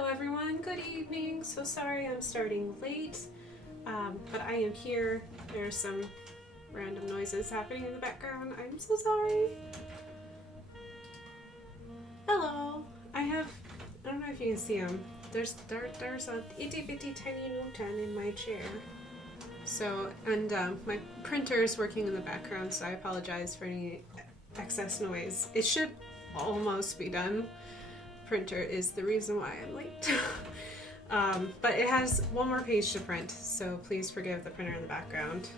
Hello everyone, good evening. So sorry I'm starting late, but I am here. There's some random noises happening in the background. I'm so sorry. Hello. I don't know if you can see them. There's a itty bitty tiny Newton in my chair. So, and my printer is working in the background, so I apologize for any excess noise. It should almost be done. Printer is the reason why I'm late. But it has one more page to print, so please forgive the printer in the background.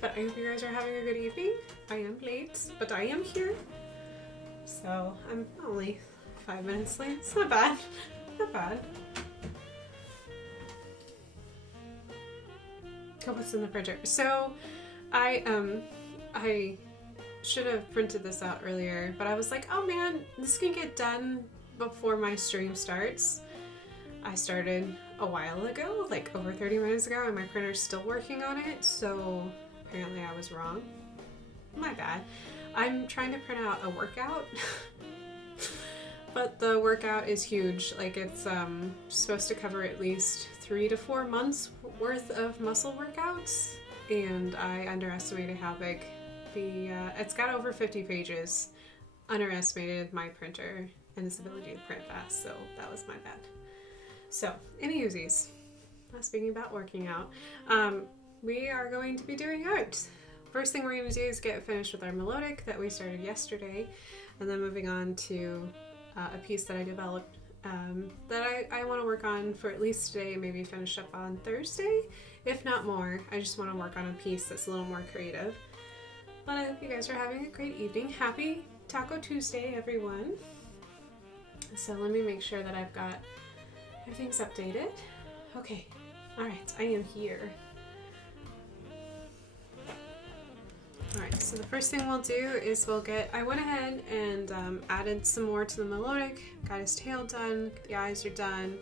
But I hope you guys are having a good evening. I am late, but I am here. So I'm only 5 minutes late. It's not bad. Not bad. Oh, what's in the printer? So I should have printed this out earlier, but I was like, oh man, this can get done before my stream starts. I started a while ago, like over 30 minutes ago, and my printer's still working on it, so apparently I was wrong. My bad. I'm trying to print out a workout, but the workout is huge. Like it's supposed to cover at least 3 to 4 months worth of muscle workouts, and I underestimated how big it's got over 50 pages. Underestimated my printer and its ability to print fast, so that was my bad. So, any Uzis. Speaking about working out, we are going to be doing art. First thing we're going to do is get finished with our Milotic that we started yesterday, and then moving on to a piece that I developed that I want to work on for at least today, maybe finish up on Thursday, if not more. I just want to work on a piece that's a little more creative. But I hope you guys are having a great evening. Happy Taco Tuesday, everyone. So let me make sure that I've got everything's updated. Okay, all right, I am here. All right, so the first thing we'll do is I went ahead and added some more to the Milotic, got his tail done, the eyes are done,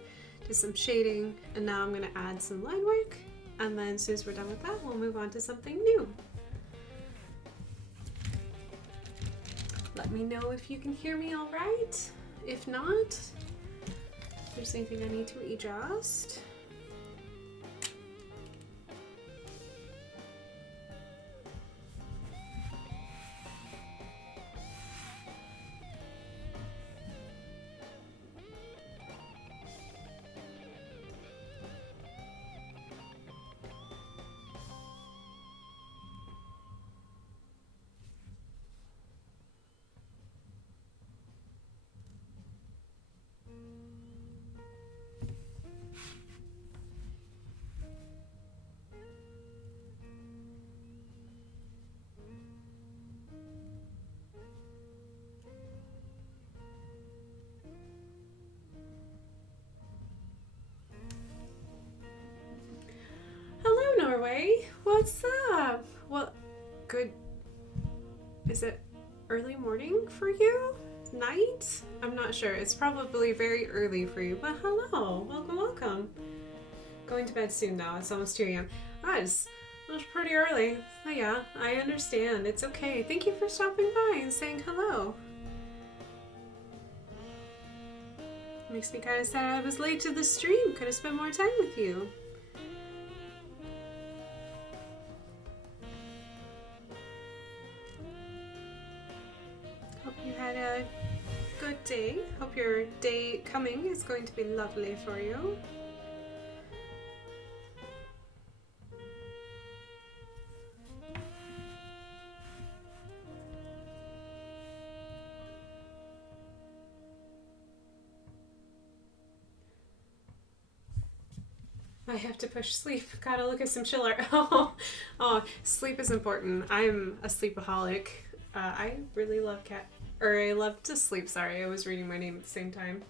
did some shading, and now I'm gonna add some line work. And then as soon as we're done with that, we'll move on to something new. Let me know if you can hear me all right. If not, if there's anything I need to adjust. Norway, what's up? Well, good. Is it early morning for you? Night? I'm not sure. It's probably very early for you, but hello. Welcome, welcome. Going to bed soon though. It's almost 2 a.m. That's pretty early. Oh yeah, I understand. It's okay. Thank you for stopping by and saying hello. Makes me kind of sad I was late to the stream. Could have spent more time with you. Had a good day. Hope your day coming is going to be lovely for you. I have to push sleep. Gotta look at some chiller. Oh, sleep is important. I'm a sleepaholic. I really love I love to sleep, sorry, I was reading my name at the same time.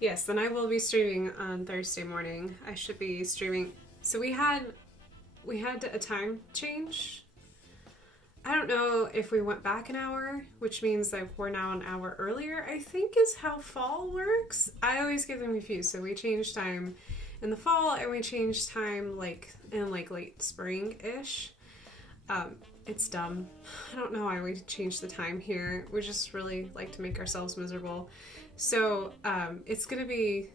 Yes, then I will be streaming on Thursday morning. I should be streaming. So we had a time change. I don't know if we went back an hour, which means that we're now an hour earlier, I think is how fall works. I always get them confused. So we changed time in the fall and we changed time in late spring-ish. It's dumb. I don't know why we changed the time here. We just really like to make ourselves miserable. So it's going to be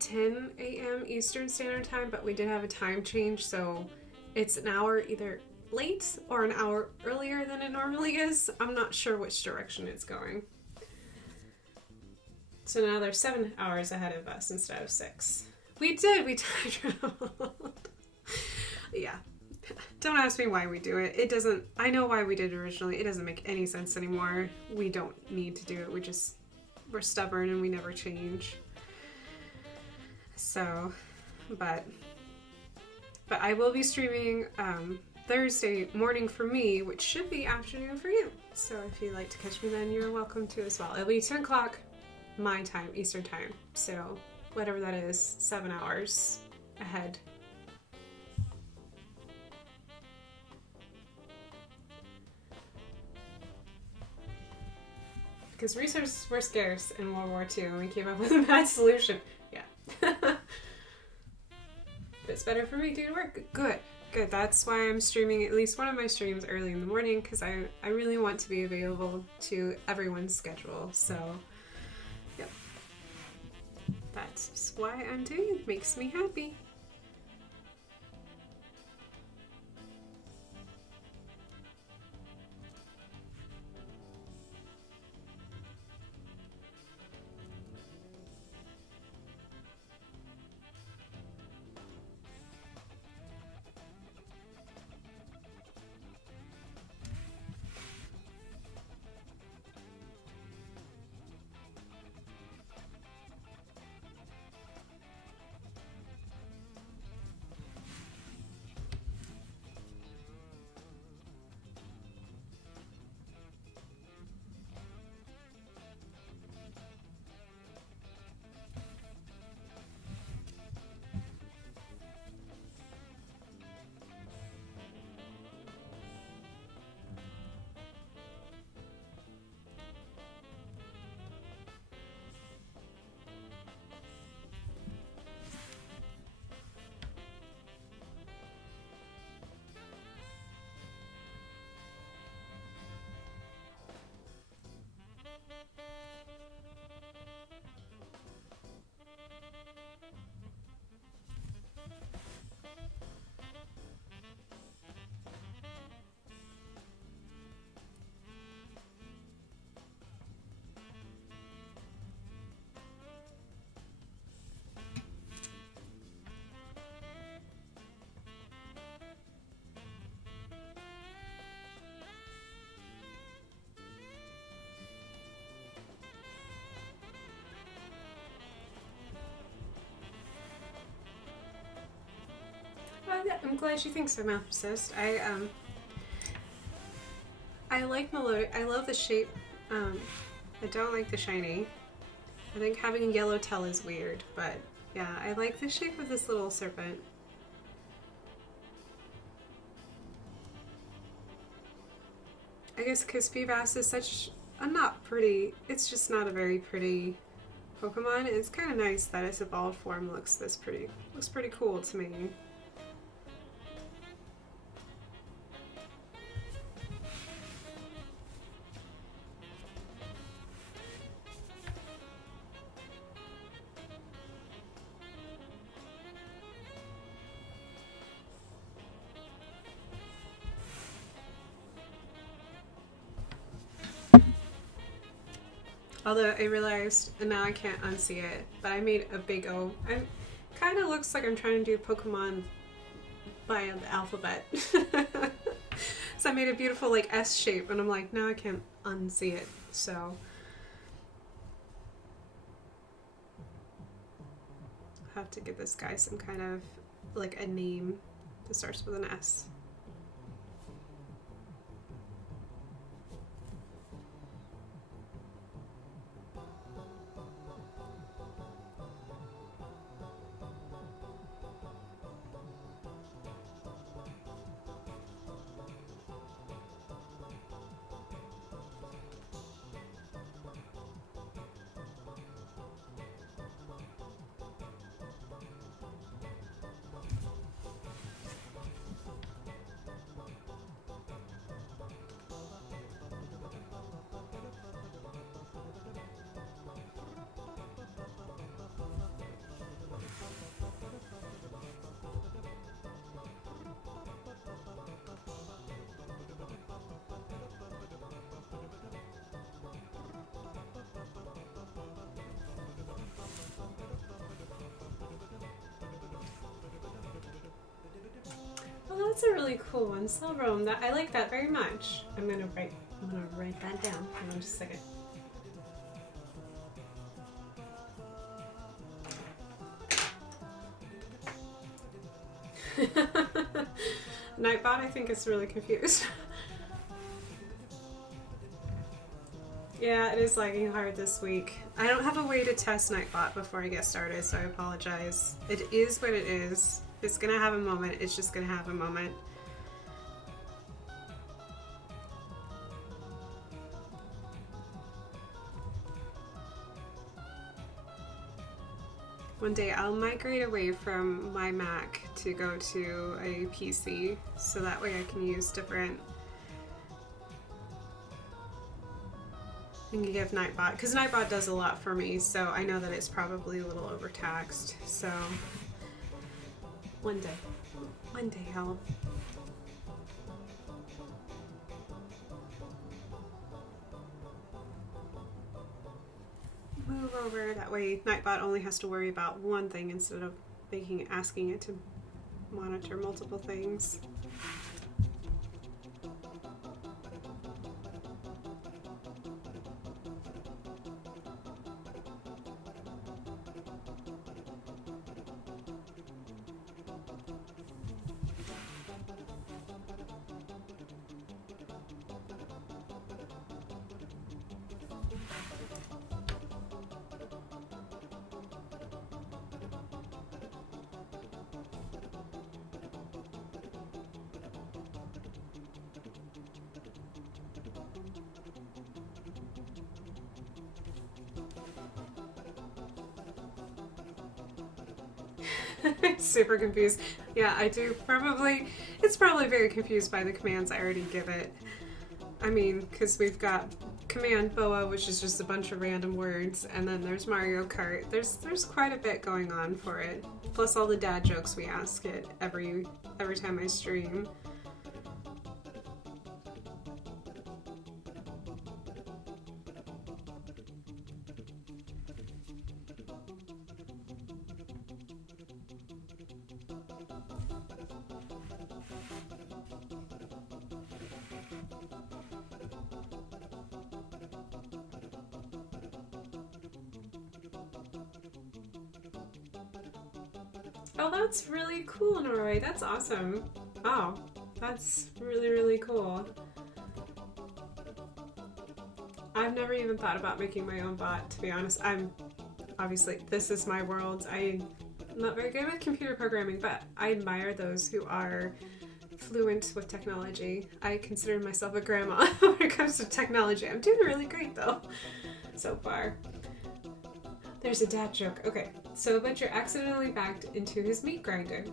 10 a.m. Eastern Standard Time, but we did have a time change, so it's an hour either late or an hour earlier than it normally is. I'm not sure which direction it's going. So now they're 7 hours ahead of us instead of 6. We time traveled. Yeah. Don't ask me why we do it. It doesn't, I know why we did it originally. It doesn't make any sense anymore. We don't need to do it. We're stubborn and we never change. So, but I will be streaming Thursday morning for me, which should be afternoon for you. So if you'd like to catch me then, you're welcome to as well. It'll be 10 o'clock my time, Eastern time. So whatever that is, 7 hours ahead. Because resources were scarce in World War II and we came up with a bad solution. Yeah. But it's better for me due to work. Good. That's why I'm streaming at least one of my streams early in the morning, because I really want to be available to everyone's schedule. So, yep. That's why I'm doing it. Makes me happy. Well, yeah, I'm glad she thinks I'm math-obsessed. I like Milotic. I love the shape. I don't like the shiny. I think having a yellow tail is weird, but yeah, I like the shape of this little serpent. I guess because Feebas is such a not pretty, it's just not a very pretty Pokemon. It's kind of nice that its evolved form looks this pretty. Looks pretty cool to me. Although I realized, and now I can't unsee it, but I made a big O. It kind of looks like I'm trying to do Pokemon by the alphabet. So I made a beautiful like S shape, and I'm like, now I can't unsee it. So I have to give this guy some kind of like a name that starts with an S. that's a really cool one. Sell Rome. That I like that very much. I'm gonna write that down. Hold on just a second. Nightbot, I think, is really confused. Yeah, it is lagging hard this week. I don't have a way to test Nightbot before I get started, so I apologize. It is what it is. It's gonna have a moment. It's just gonna have a moment. One day I'll migrate away from my Mac to go to a PC, so that way I can use different. I can give Nightbot, because Nightbot does a lot for me, so I know that it's probably a little overtaxed. So one day I'll. Move over, that way Nightbot only has to worry about one thing instead of asking it to monitor multiple things. Super confused. Yeah, I do probably. It's probably very confused by the commands I already give it. I mean, because we've got command BOA, which is just a bunch of random words, and then there's Mario Kart. There's quite a bit going on for it. Plus all the dad jokes we ask it every time I stream. Oh, that's really cool, Norway. That's awesome. Wow, that's really, really cool. I've never even thought about making my own bot, to be honest. Obviously, this is my world. I'm not very good with computer programming, but I admire those who are fluent with technology. I consider myself a grandma when it comes to technology. I'm doing really great, though, so far. There's a dad joke. Okay, so Butcher accidentally backed into his meat grinder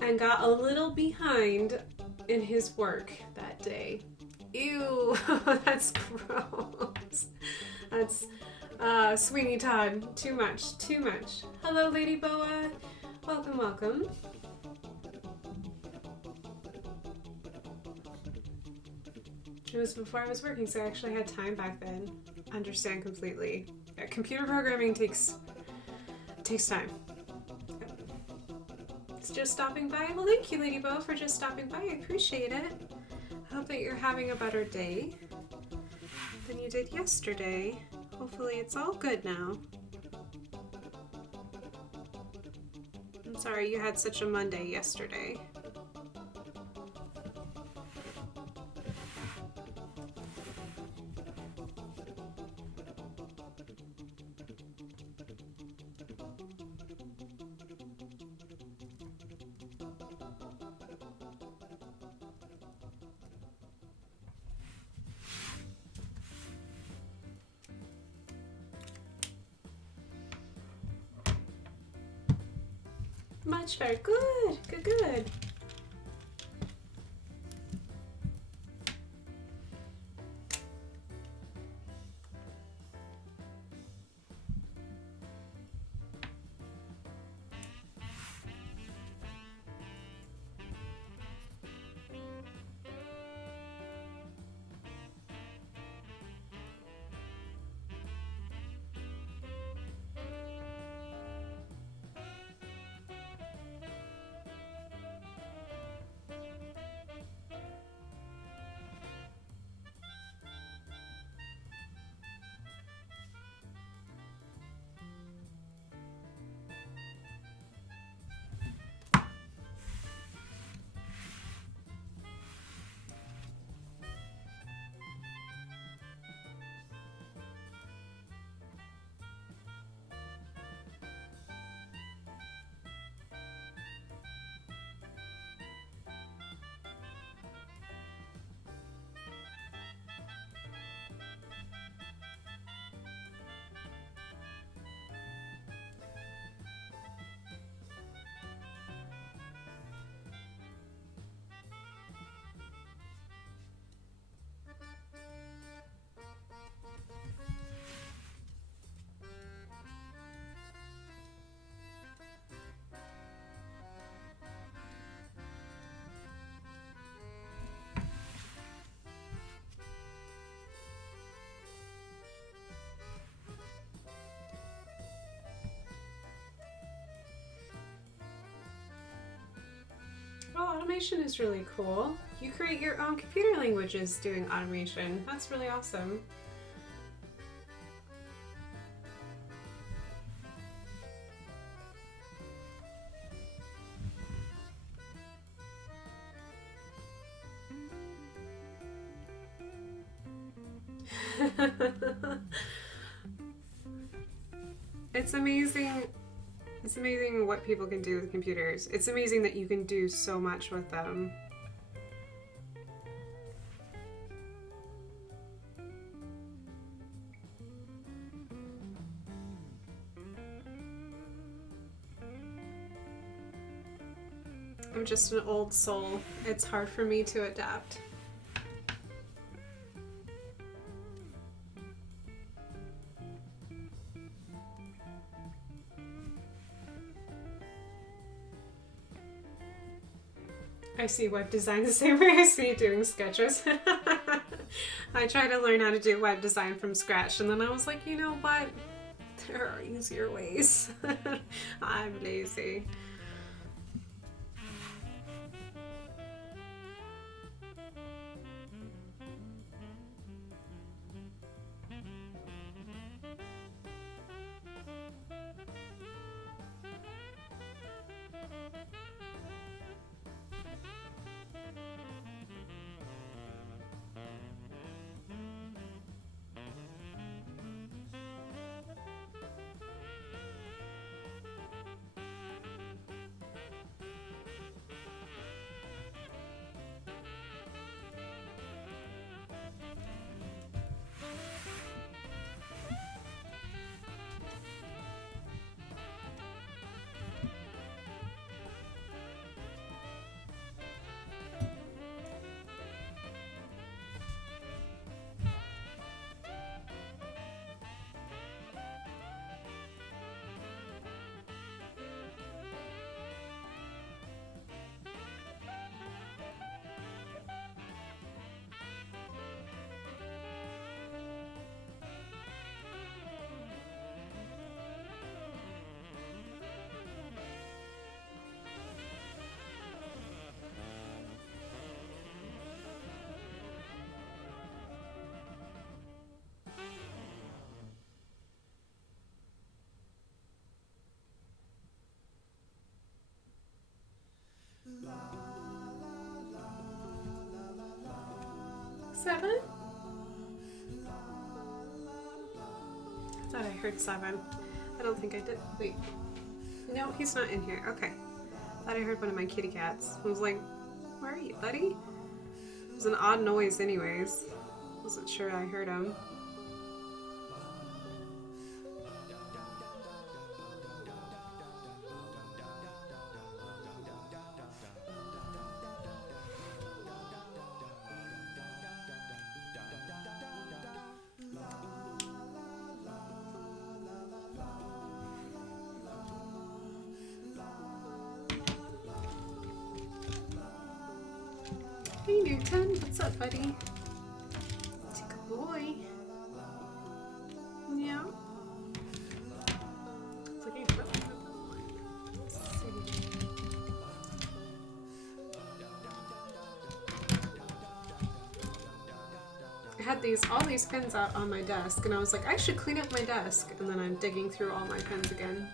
and got a little behind in his work that day. Ew, that's gross. That's Sweeney Todd. Too much. Hello, Lady Boa. Welcome. It was before I was working, so I actually had time back then. Understand completely. Yeah, computer programming takes time. It's just stopping by. Well, thank you, Lady Bo, for just stopping by. I appreciate it. I hope that you're having a better day than you did yesterday. Hopefully it's all good now. I'm sorry you had such a Monday yesterday. Much better. Good. automation is really cool. You create your own computer languages doing automation. That's really awesome. It's amazing. It's amazing what people can do with computers. It's amazing that you can do so much with them. I'm just an old soul. It's hard for me to adapt. I see web design the same way I see doing sketches. I tried to learn how to do web design from scratch, and then I was like, you know what? There are easier ways. I'm lazy. Seven? I thought I heard seven. I don't think I did. Wait. No, he's not in here. Okay. Thought I heard one of my kitty cats. I was like, where are you, buddy? It was an odd noise anyways. Wasn't sure I heard him. Hey Newton, what's up, buddy? It's a good boy. Yeah. It's looking for Let's see. I had all these pins out on my desk, and I was like, I should clean up my desk, and then I'm digging through all my pins again.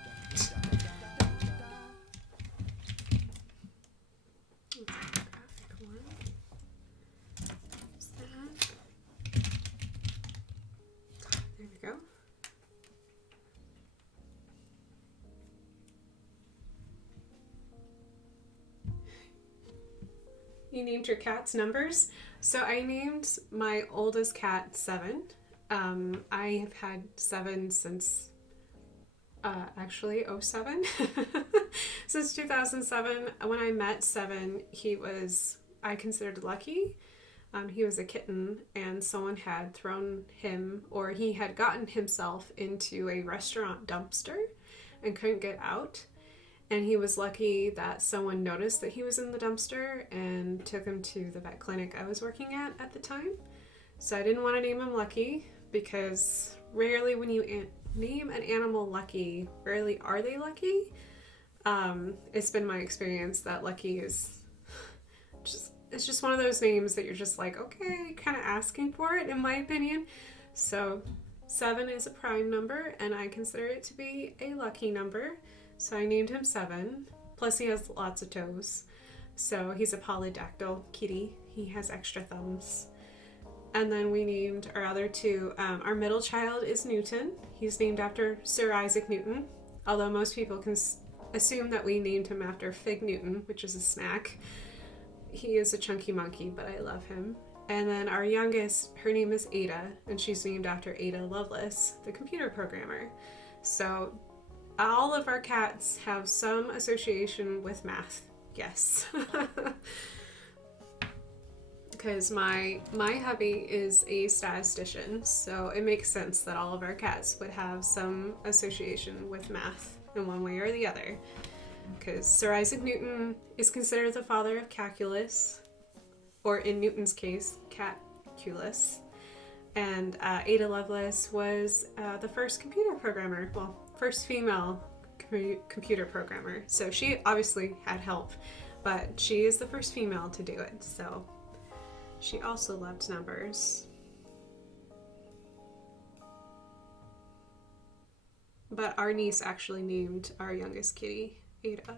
You named your cat's numbers? So I named my oldest cat 7. I have had 7 since actually 07. Since 2007. When I met 7, I considered lucky. He was a kitten, and someone had thrown him, or he had gotten himself into a restaurant dumpster and couldn't get out. And he was lucky that someone noticed that he was in the dumpster and took him to the vet clinic I was working at the time. So I didn't want to name him Lucky, because rarely when you name an animal Lucky, rarely are they lucky. It's been my experience that Lucky is it's just one of those names that you're just like, okay, kind of asking for it, in my opinion. So 7 is a prime number, and I consider it to be a lucky number. So I named him 7. Plus, he has lots of toes. So he's a polydactyl kitty. He has extra thumbs. And then we named our other 2. Our middle child is Newton. He's named after Sir Isaac Newton, although most people can assume that we named him after Fig Newton, which is a snack. He is a chunky monkey, but I love him. And then our youngest, her name is Ada, and she's named after Ada Lovelace, the computer programmer. So all of our cats have some association with math. Yes. Because my hubby is a statistician, so it makes sense that all of our cats would have some association with math in one way or the other. Because Sir Isaac Newton is considered the father of calculus, or in Newton's case, catculus. And Ada Lovelace was the first computer programmer, well, first female computer programmer. So she obviously had help, but she is the first female to do it. So she also loved numbers. But our niece actually named our youngest kitty Ada.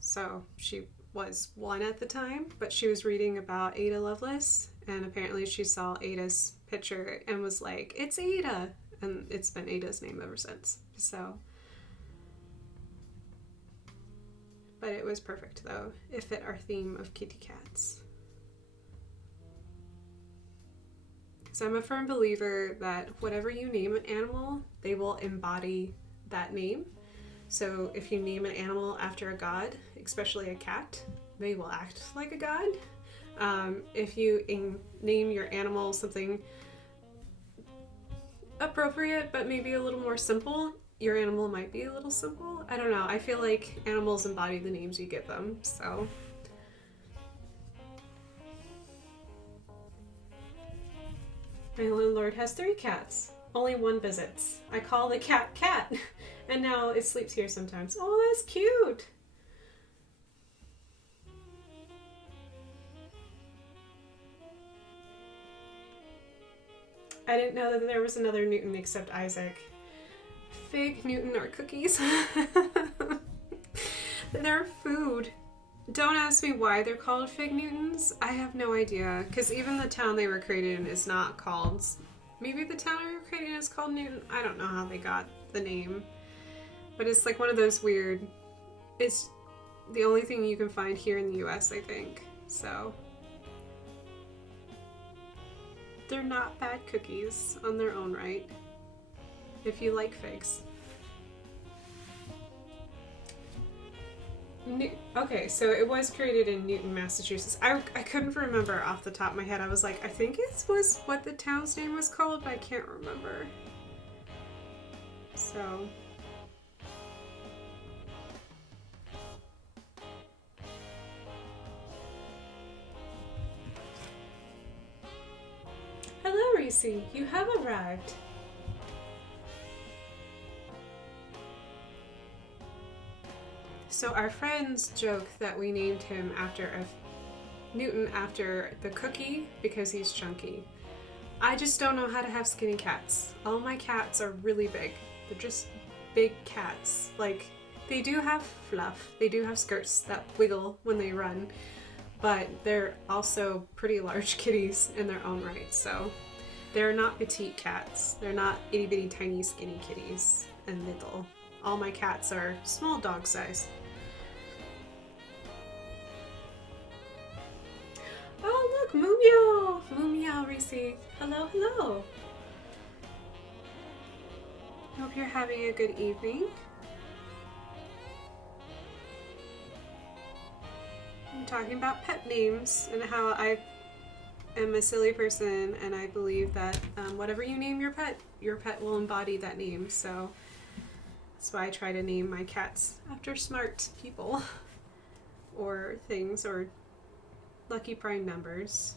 So she was 1 at the time, but she was reading about Ada Lovelace, and apparently she saw Ada's picture and was like, it's Ada! And it's been Ada's name ever since. So, but it was perfect though. It fit our theme of kitty cats. Because I'm a firm believer that whatever you name an animal, they will embody that name. So if you name an animal after a god, especially a cat, they will act like a god. If you name your animal something appropriate, but maybe a little more simple, your animal might be a little simple. I don't know. I feel like animals embody the names you give them, so. My landlord has 3 cats. Only 1 visits. I call the cat Cat, and now it sleeps here sometimes. Oh, that's cute! I didn't know that there was another Newton except Isaac. Fig Newton are cookies. They're food. Don't ask me why they're called Fig Newtons. I have no idea, because even the town they were created in is not called... Maybe the town they were created in is called Newton? I don't know how they got the name. But it's like one of those weird... It's the only thing you can find here in the US, I think. So... They're not bad cookies on their own right, if you like figs. Okay, so it was created in Newton, Massachusetts. I couldn't remember off the top of my head. I was like, I think it was what the town's name was called, but I can't remember. So... Hello, Reese. You have arrived. So our friends joke that we named him after Newton after the cookie because he's chunky. I just don't know how to have skinny cats. All my cats are really big. They're just big cats. Like, they do have fluff. They do have skirts that wiggle when they run. But they're also pretty large kitties in their own right, so they're not petite cats. They're not itty bitty tiny skinny kitties and little. All my cats are small dog size. Oh look, Moo Meow! Moo Meow, Reese. Hello, hello. Hope you're having a good evening. I'm talking about pet names and how I am a silly person and I believe that whatever you name your pet will embody that name. So that's why I try to name my cats after smart people or things or lucky prime numbers.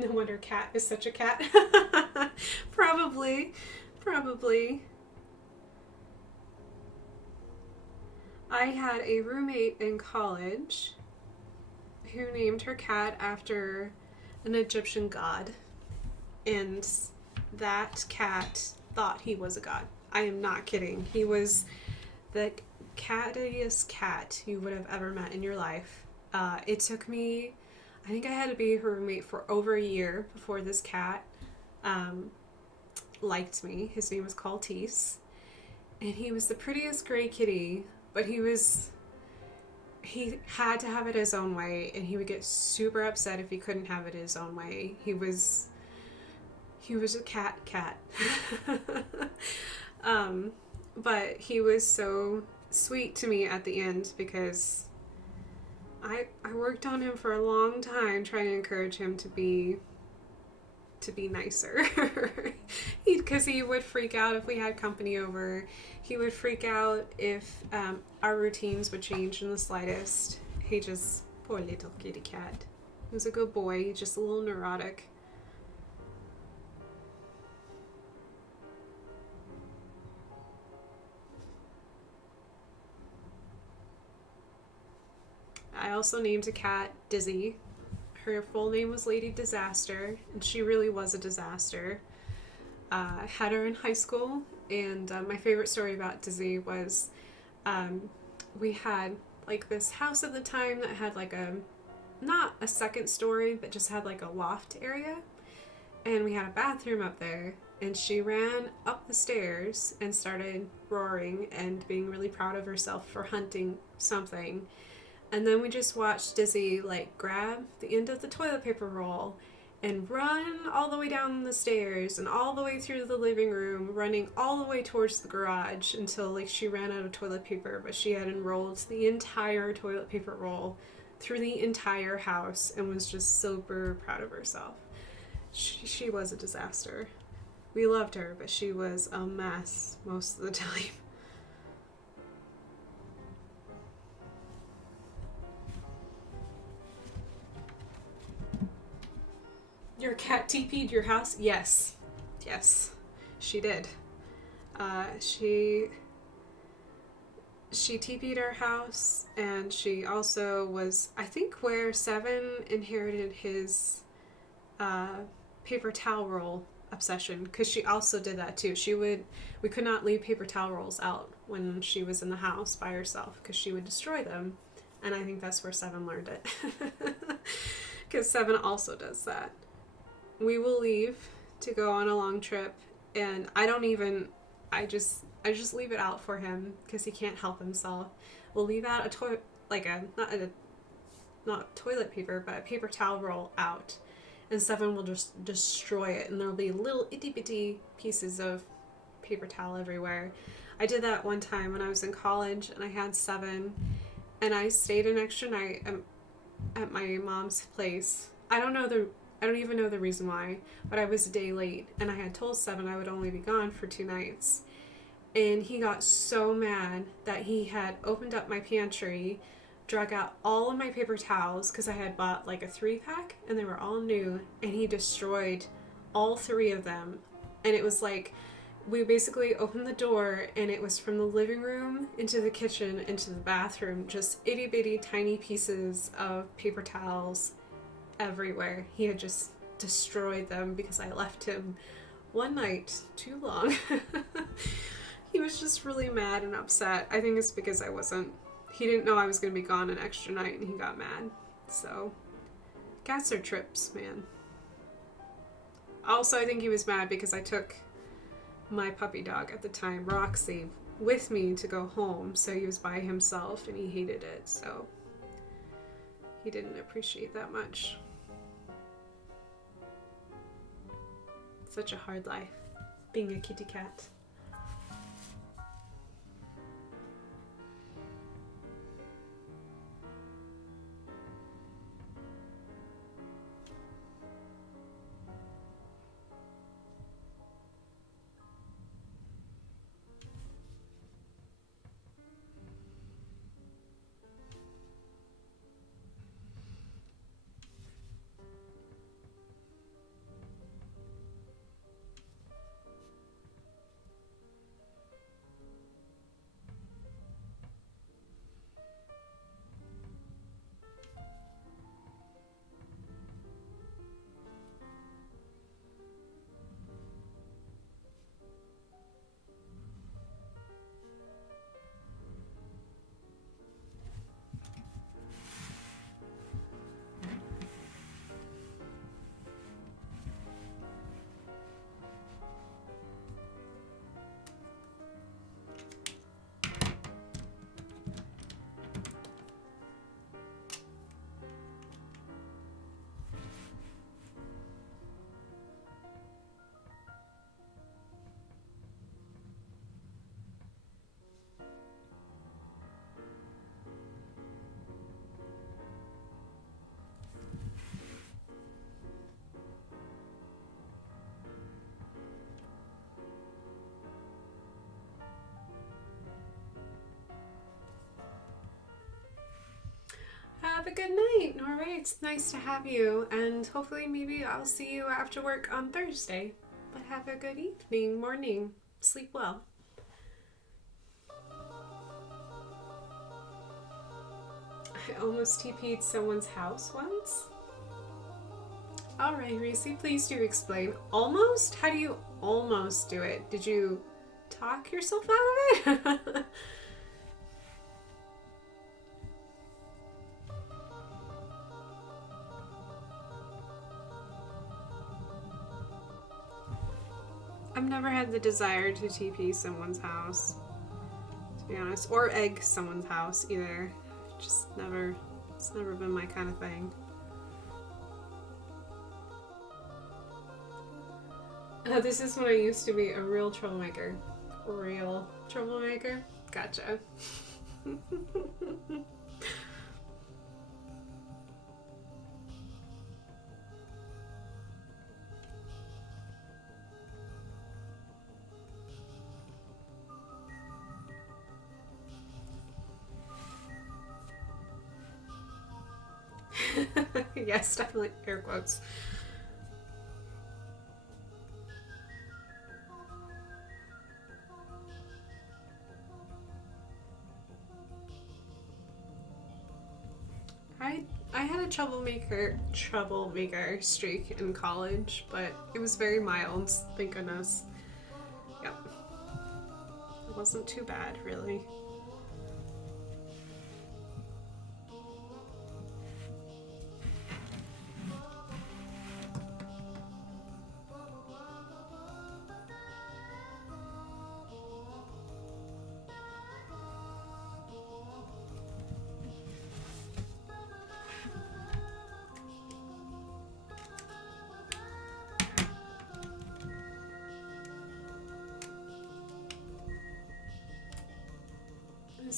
No wonder cat is such a cat. Probably. Probably. I had a roommate in college who named her cat after an Egyptian god. And that cat thought he was a god. I am not kidding. He was the cattiest cat you would have ever met in your life. It took me, I think I had to be her roommate for over a year before this cat liked me. His name was Maltese. And he was the prettiest gray kitty, but he had to have it his own way, and he would get super upset if he couldn't have it his own way. He was a cat. But he was so sweet to me at the end because I worked on him for a long time trying to encourage him to be nicer. Because he would freak out if we had company over. He would freak out if our routines would change in the slightest. Poor little kitty cat. He was a good boy, just a little neurotic. I also named a cat Dizzy. Her full name was Lady Disaster, and she really was a disaster. I had her in high school, and my favorite story about Dizzy was we had like this house at the time that had like not a second story, but just had like a loft area, and we had a bathroom up there, and she ran up the stairs and started roaring and being really proud of herself for hunting something. And then we just watched Dizzy like grab the end of the toilet paper roll and run all the way down the stairs and all the way through the living room, running all the way towards the garage until like she ran out of toilet paper, but she had unrolled the entire toilet paper roll through the entire house and was just super proud of herself. She was a disaster. We loved her, but she was a mess most of the time. Your cat TP'd your house? Yes. Yes, she did. She TP'd our house, and she also was, I think, where Seven inherited his paper towel roll obsession, because she also did that too. We could not leave paper towel rolls out when she was in the house by herself, because she would destroy them, and I think that's where Seven learned it. Because Seven also does that. We will leave to go on a long trip, and I just leave it out for him because he can't help himself. We'll leave out not toilet paper, but a paper towel roll out, and Seven will just destroy it, and there'll be little itty bitty pieces of paper towel everywhere. I did that one time when I was in college, and I had Seven, and I stayed an extra night at my mom's place. I don't even know the reason why, but I was a day late, and I had told Seven I would only be gone for 2 nights. And he got so mad that he had opened up my pantry, drug out all of my paper towels, because I had bought like a 3-pack, and they were all new, and he destroyed all 3 of them. And it was like, we basically opened the door, and it was from the living room into the kitchen into the bathroom, just itty bitty tiny pieces of paper towels everywhere. He had just destroyed them because I left him one night too long. He was just really mad and upset. I think it's because he didn't know I was going to be gone an extra night, and he got mad. So, cats are trips, man. Also, I think he was mad because I took my puppy dog at the time, Roxy, with me to go home, so he was by himself and he hated it, so he didn't appreciate that much. Such a hard life, being a kitty cat. a good night, Norway. It's nice to have you, and hopefully maybe I'll see you after work on Thursday. But have a good evening, morning. Sleep well. I almost TP'd someone's house once. Alright, Reese, please do explain. Almost? How do you almost do it? Did you talk yourself out of it? I've never had the desire to TP someone's house, to be honest, or egg someone's house either. Just never, it's never been my kind of thing. This is when I used to be a real troublemaker. Real troublemaker? Gotcha. Yes, definitely air quotes. I had a troublemaker streak in college, but it was very mild, thank goodness. Yep. It wasn't too bad, really.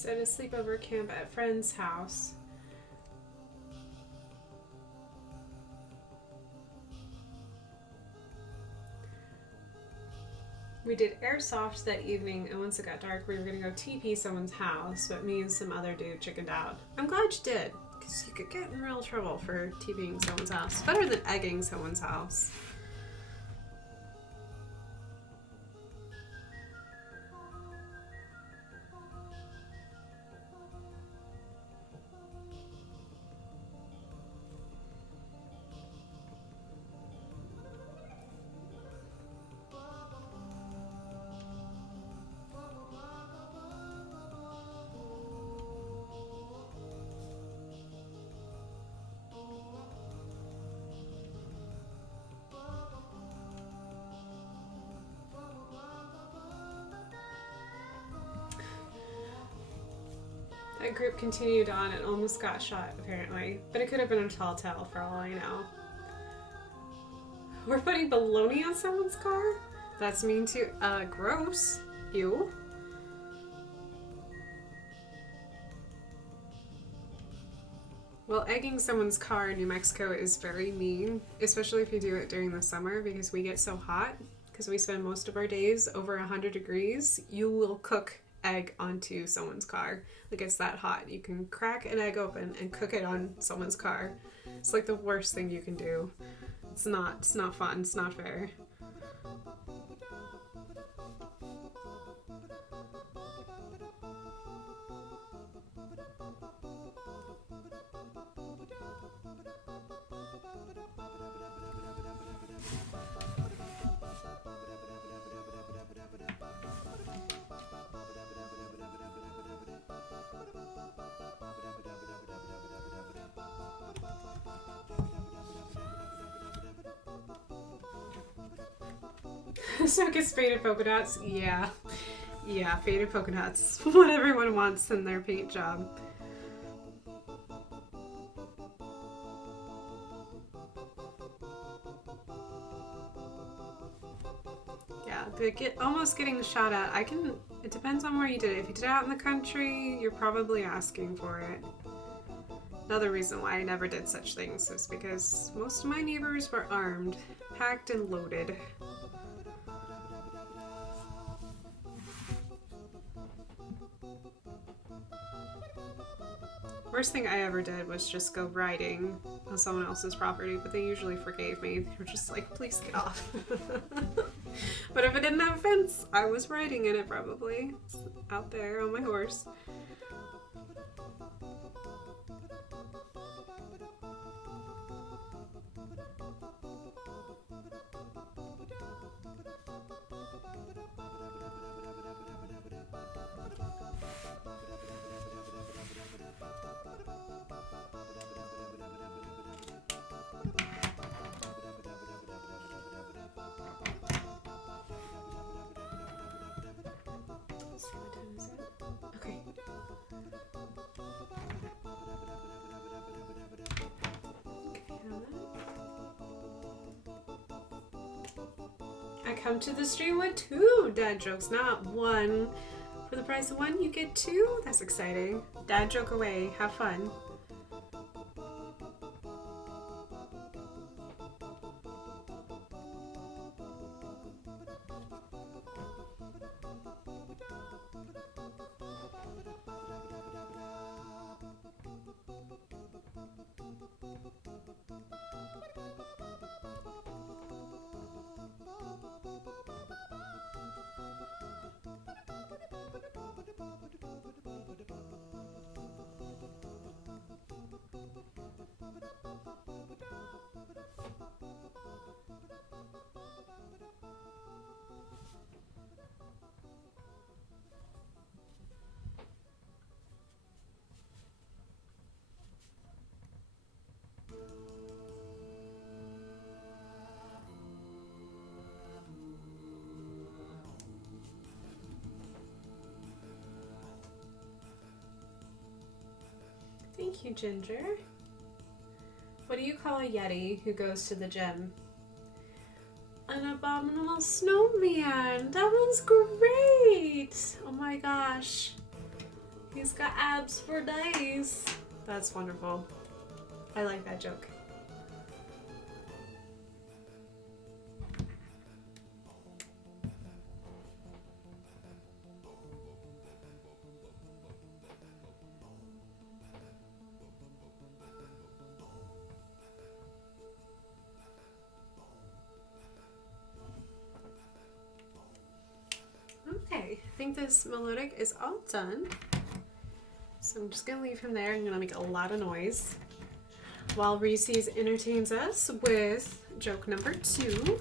At a sleepover camp at a friend's house. We did airsoft that evening, and once it got dark, we were gonna go TP someone's house, but me and some other dude chickened out. I'm glad you did, because you could get in real trouble for TPing someone's house. Better than egging someone's house. That group continued on and almost got shot, apparently. But it could have been a tall tale for all I know. We're putting baloney on someone's car? That's mean too. Gross. Ew. Well, egging someone's car in New Mexico is very mean, especially if you do it during the summer because we get so hot, because we spend most of our days over 100 degrees. You will cook egg onto someone's car. Like, it's that hot. You can crack an egg open and cook it on someone's car. It's like the worst thing you can do. It's not fun. It's not fair. So it gets faded polka dots? Yeah. Yeah, faded polka dots. What everyone wants in their paint job. Yeah, almost getting shot at. It depends on where you did it. If you did it out in the country, you're probably asking for it. Another reason why I never did such things is because most of my neighbors were armed, packed and loaded. Worst thing I ever did was just go riding on someone else's property, but they usually forgave me. They were just like, please get off. But if it didn't have a fence, I was riding in it probably. Out there on my horse. Okay. I come to the stream with 2 dad jokes, not 1. For the price of 1, you get 2? That's exciting. Dad joke away. Have fun. Thank you, Ginger. What do you call a Yeti who goes to the gym? An abominable snowman. That one's great. Oh my gosh. He's got abs for days. That's wonderful. I like that joke. Okay, I think this Milotic is all done. So I'm just gonna leave him there. I'm gonna make a lot of noise while Reese's entertains us with joke number 2.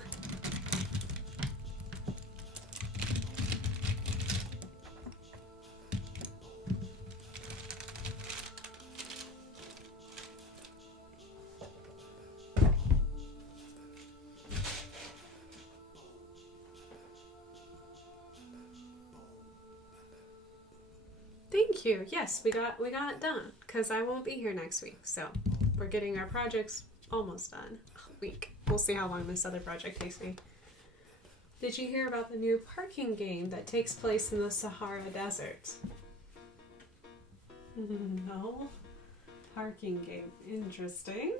Thank you. Yes, we got it done because I won't be here next week. So we're getting our projects almost done. A week. We'll see how long this other project takes me. Did you hear about the new parking game that takes place in the Sahara Desert? No. Parking game. Interesting.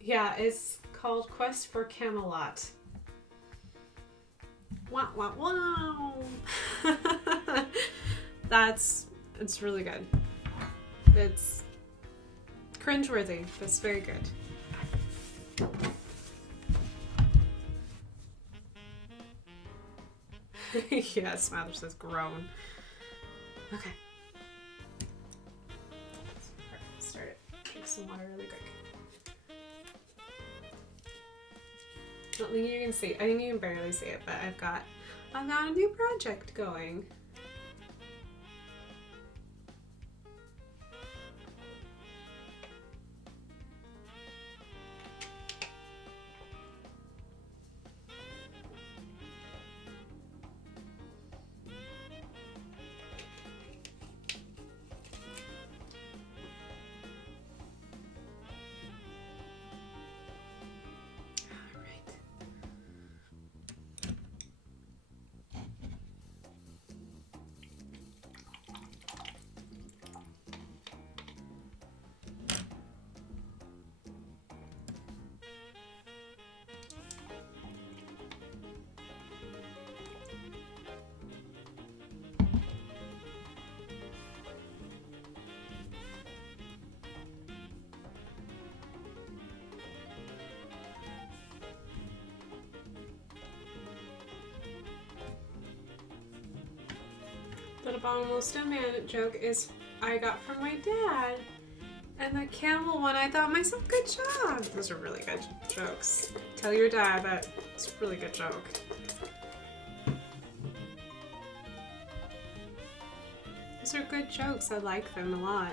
Yeah, it's called Quest for Camelot. Wow, wow, wow. It's really good. It's cringeworthy, but it's very good. Yeah, Smather says groan. Okay. Let's start it. Drink some water really quick. I don't think you can see. I think you can barely see it, but I've got a new project going. abominable snowman joke is I got from my dad. And the camel one, I thought myself, good job. Those are really good jokes. Tell your dad that it's a really good joke. Those are good jokes. I like them a lot.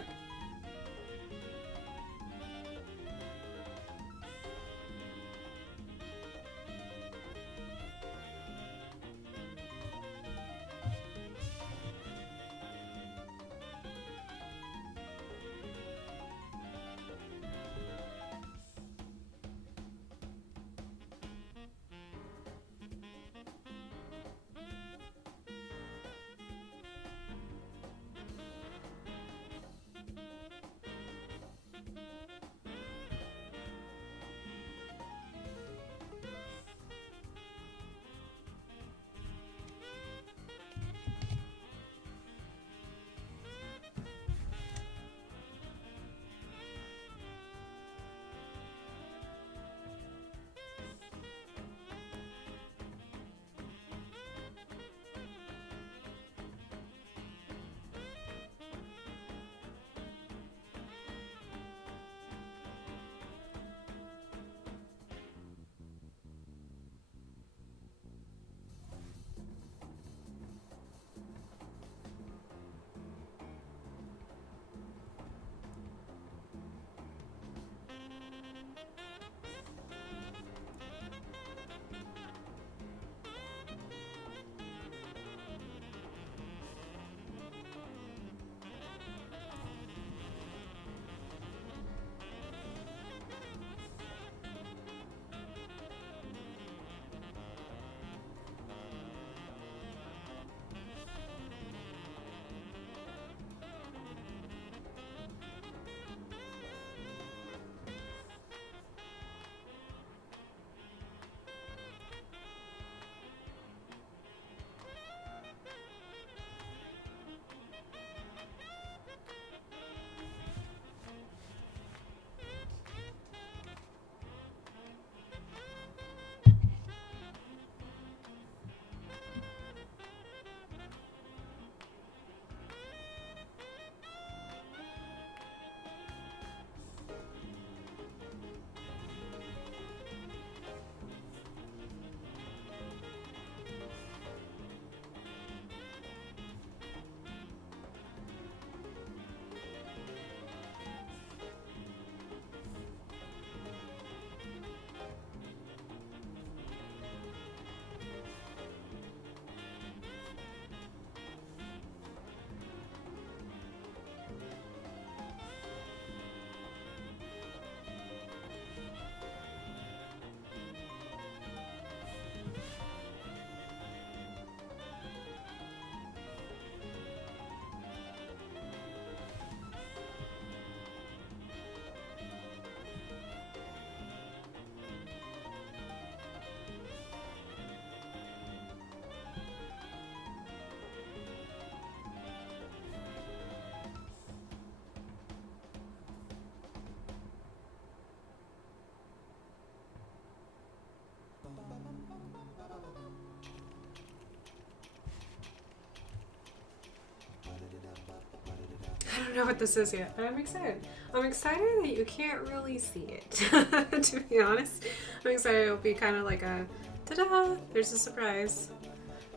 I don't know what this is yet, but I'm excited. I'm excited that you can't really see it, to be honest. I'm excited it'll be kind of like a, ta-da, there's a surprise.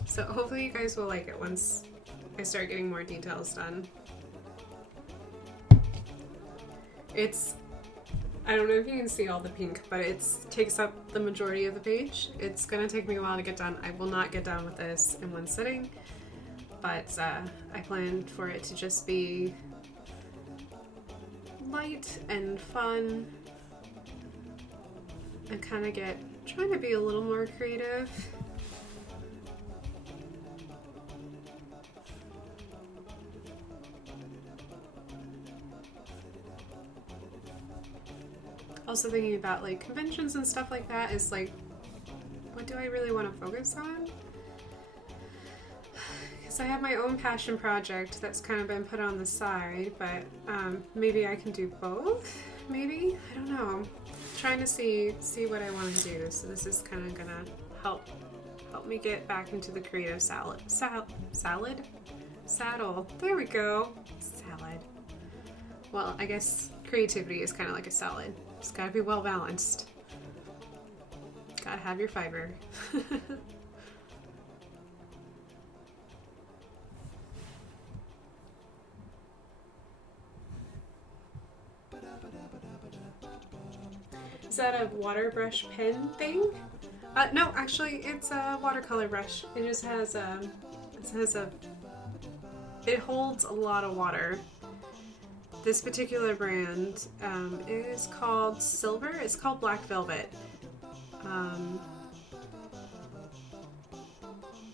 So hopefully you guys will like it once I start getting more details done. I don't know if you can see all the pink, but it takes up the majority of the page. It's gonna take me a while to get done. I will not get done with this in one sitting, but I planned for it to just be light and fun and kind of trying to be a little more creative. Also thinking about like conventions and stuff like that is like, what do I really want to focus on? Because I have my own passion project that's kind of been put on the side, but maybe I can do both? Maybe? I don't know. I'm trying to see what I want to do. So this is kind of gonna help me get back into the creative salad. Saddle. There we go. Salad. Well, I guess creativity is kind of like a salad. It's gotta be well balanced. Gotta have your fiber. Is that a water brush pen thing? No, actually, it's a watercolor brush. It just has it holds a lot of water. This particular brand is called Silver. It's called Black Velvet.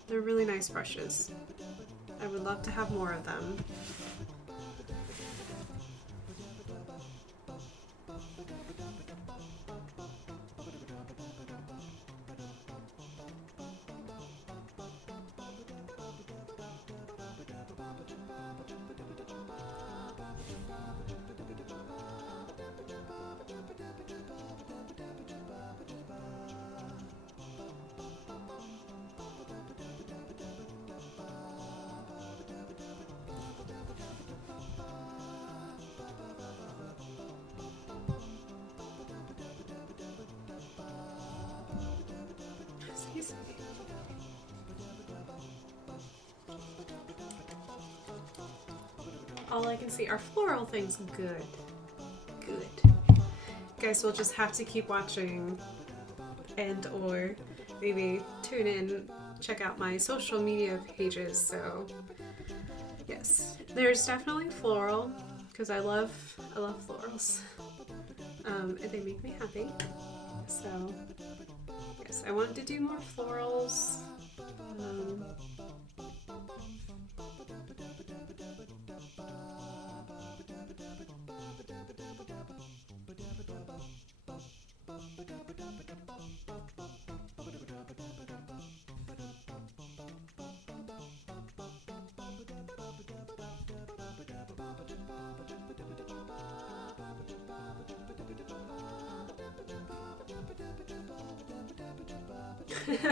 They're really nice brushes. I would love to have more of them. All I can see are floral things. Good. Good. Guys, we'll just have to keep watching and or maybe tune in, check out my social media pages. So yes, there's definitely floral because I love florals. They make me happy. So yes, I wanted to do more florals.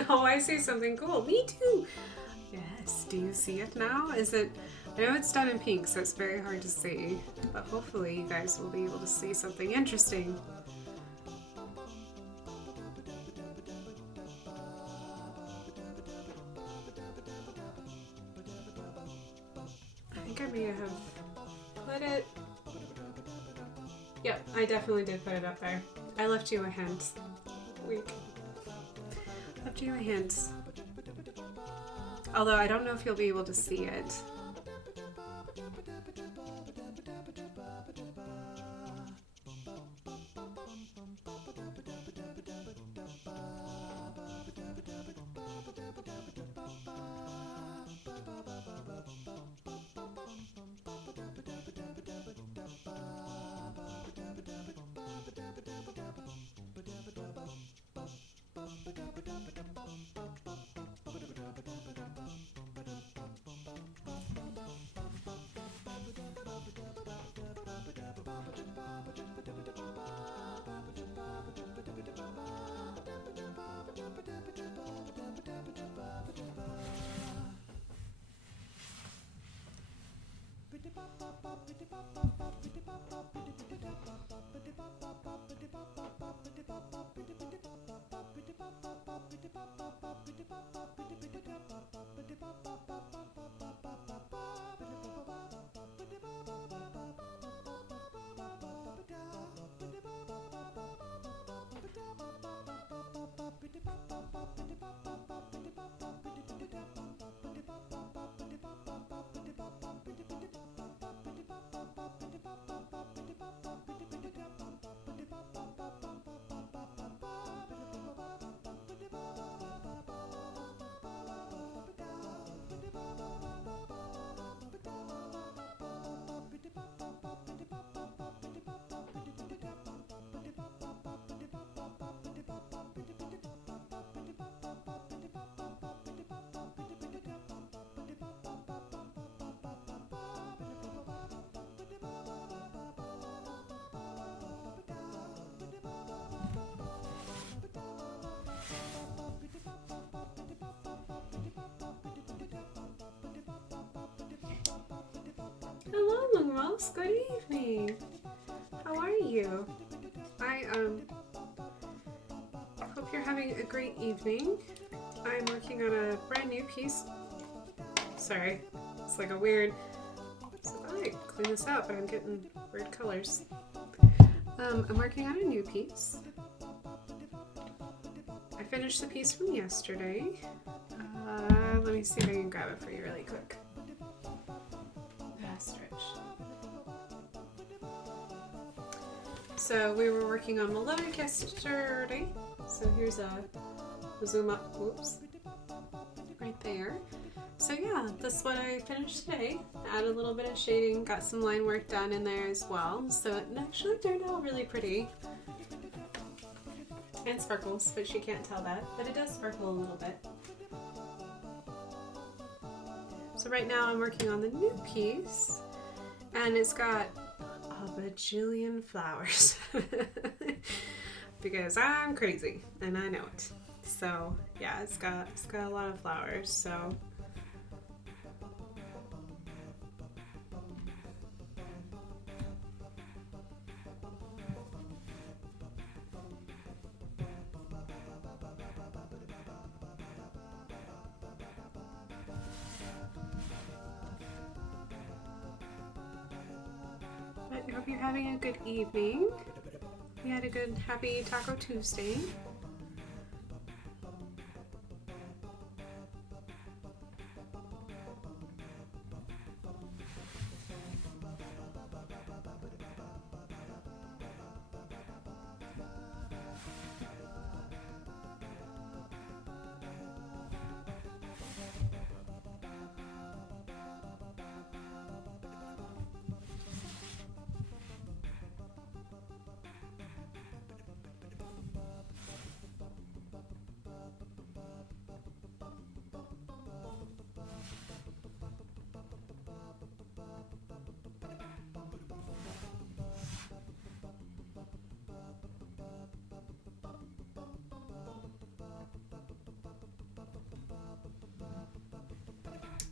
Oh, I see something cool. Me too. Yes. Do you see it now? Is it? I know it's done in pink, so it's very hard to see. But hopefully you guys will be able to see something interesting. I think I may have put it... Yep, I definitely did put it up there. I left you a hint. Weak. Left you a hint. Although I don't know if you'll be able to see it. Lumos. Good evening. How are you? I hope you're having a great evening. I'm working on a brand new piece. Sorry, it's like a weird. So I clean this out, but I'm getting weird colors. I'm working on a new piece. I finished the piece from yesterday. Let me see if I can grab it for you really quick. Stretch. So we were working on Milotic yesterday. So here's a zoom up. Whoops. Right there. So yeah, this is what I finished today. Add a little bit of shading, got some line work done in there as well. So it actually turned out really pretty. And sparkles, but you can't tell that. But it does sparkle a little bit. So right now I'm working on the new piece, and it's got a bajillion flowers because I'm crazy and I know it. So yeah, it's got a lot of flowers. So I hope you're having a good evening. We had a good, happy Taco Tuesday.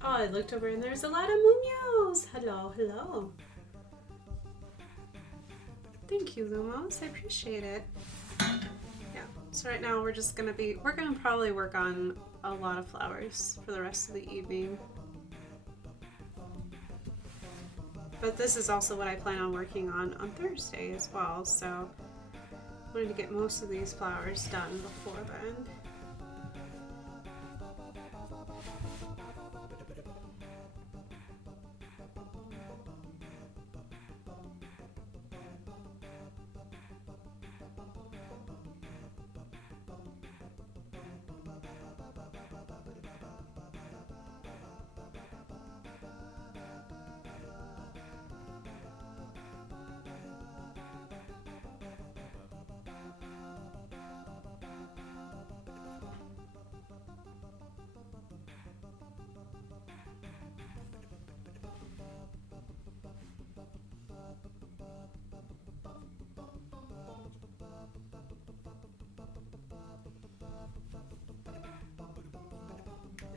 Oh, I looked over and there's a lot of Mumios. Hello, hello. Thank you, Lumos. I appreciate it. Yeah, so right now we're gonna probably work on a lot of flowers for the rest of the evening. But this is also what I plan on working on Thursday as well, so I wanted to get most of these flowers done before then.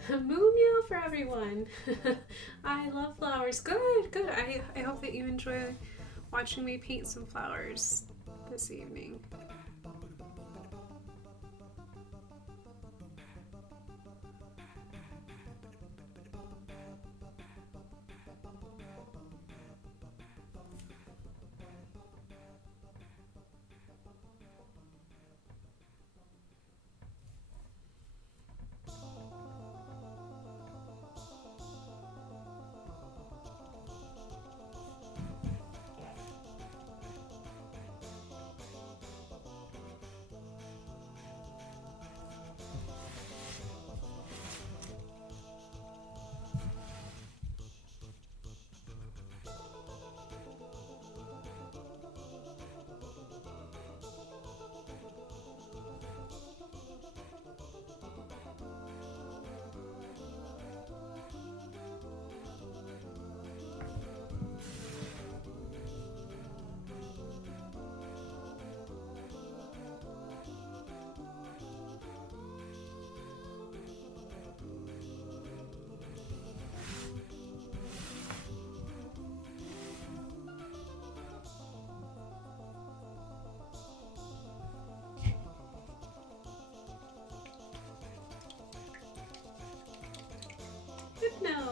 Mumio for everyone. I love flowers. Good, good. I hope that you enjoy watching me paint some flowers this evening.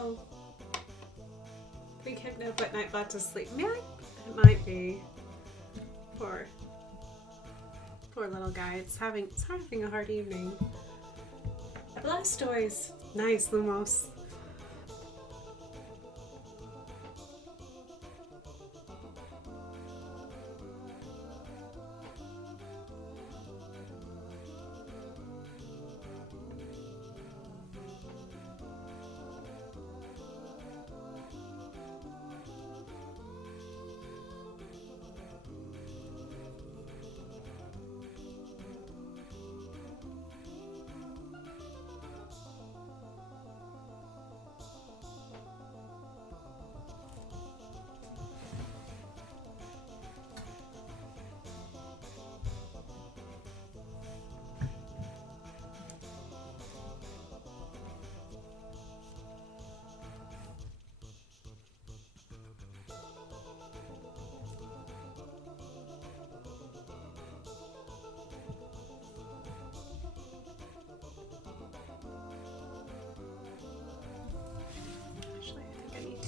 no. Think hypno but nightbot to sleep. Yeah, it might be. Poor little guy. It's having a hard evening. Blastoise. Nice, Lumos.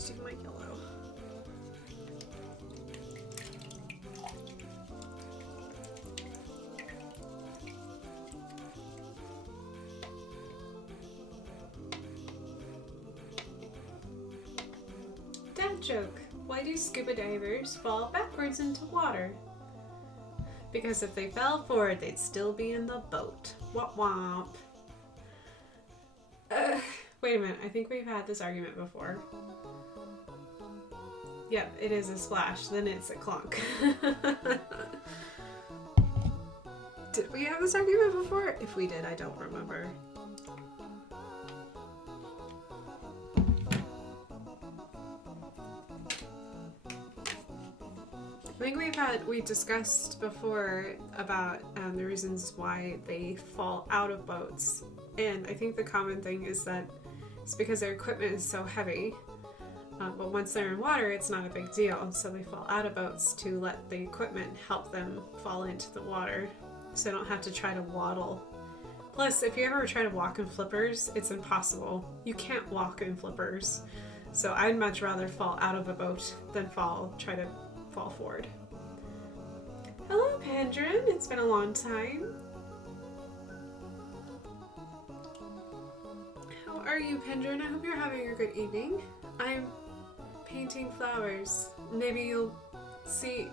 To my yellow. Dad joke. Why do scuba divers fall backwards into water? Because if they fell forward, they'd still be in the boat. Womp womp. Wait a minute. I think we've had this argument before. Yep, it is a splash, then it's a clunk. Did we have this argument before? If we did, I don't remember. I think we discussed before about the reasons why they fall out of boats. And I think the common thing is that it's because their equipment is so heavy. But once they're in water, it's not a big deal. So they fall out of boats to let the equipment help them fall into the water. So they don't have to try to waddle. Plus, if you ever try to walk in flippers, it's impossible. You can't walk in flippers. So I'd much rather fall out of a boat than try to fall forward. Hello, Pendrin. It's been a long time. How are you, Pendrin? I hope you're having a good evening. I'm painting flowers. Maybe you'll see.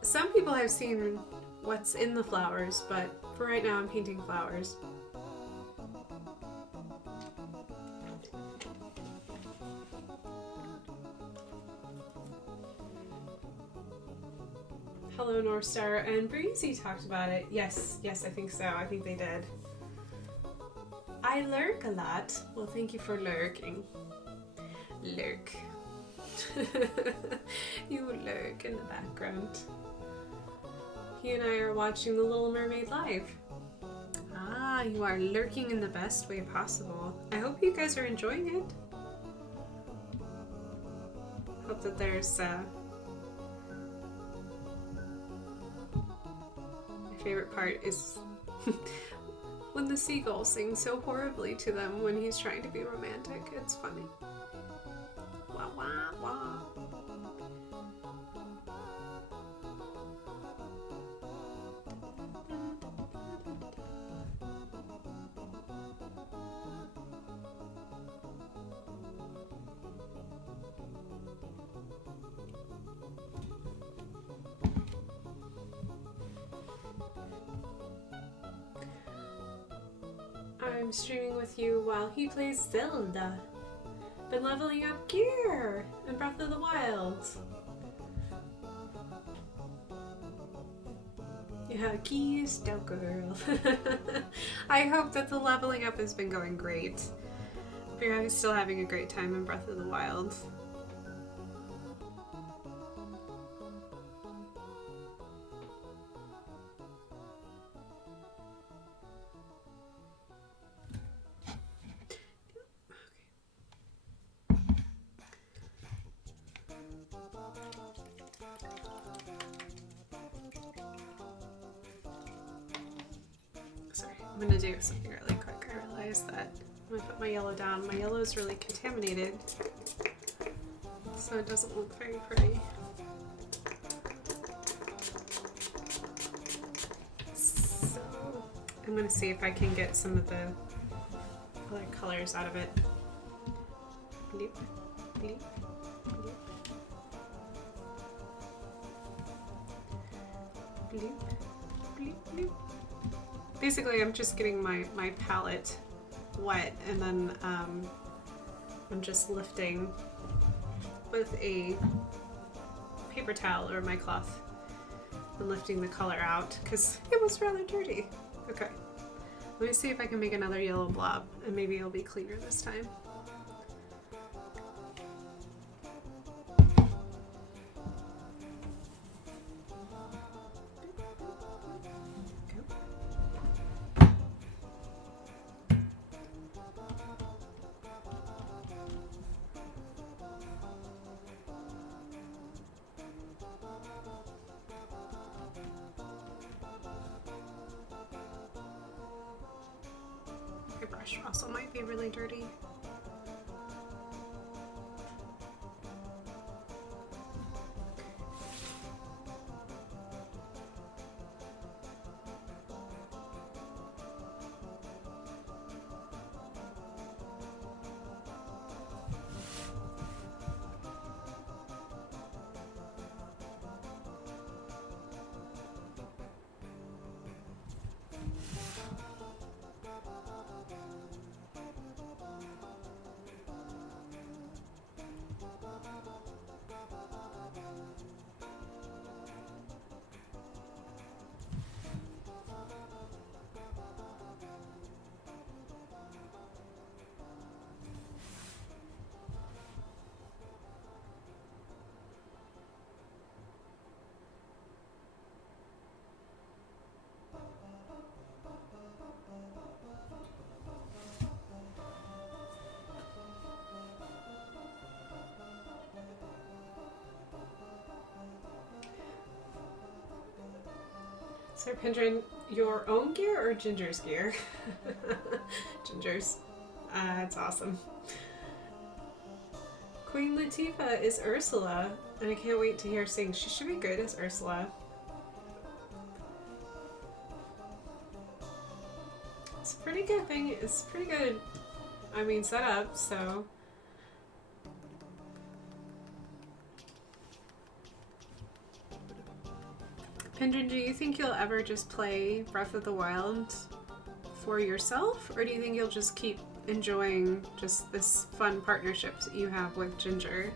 Some people have seen what's in the flowers, but for right now I'm painting flowers. HelloNorthStar and Breezy talked about it. Yes, I think so. I think they did. I lurk a lot. Well, thank you for lurking. Lurk. You lurk in the background. He and I are watching The Little Mermaid live. Ah, you are lurking in the best way possible. I hope you guys are enjoying it. Hope that there's my favorite part is when the seagull sings so horribly to them when he's trying to be romantic. It's funny. Wah wah wah. I'm streaming with you while he plays Zelda. Been leveling up gear in Breath of the Wild. Yeah, keys, dope girl. I hope that the leveling up has been going great. Hope you're still having a great time in Breath of the Wild. Sorry, I'm gonna do something really quick. I realized that I'm gonna put my yellow down. My yellow is really contaminated, so it doesn't look very pretty. So I'm gonna see if I can get some of the other colors out of it. Bloop, bloop, bloop. Bloop, bloop, bloop. Basically, I'm just getting my palette wet, and then I'm just lifting with a paper towel or my cloth and lifting the color out because it was rather dirty. Okay, let me see if I can make another yellow blob, and maybe it'll be cleaner this time. My brush also might be really dirty. So Pendrin, your own gear or Ginger's gear? Ginger's. That's awesome. Queen Latifah is Ursula, and I can't wait to hear her sing. She should be good as Ursula. It's a pretty good thing. It's pretty good, I mean, setup, so... Pendrin, do you think you'll ever just play Breath of the Wild for yourself, or do you think you'll just keep enjoying just this fun partnership that you have with Ginger?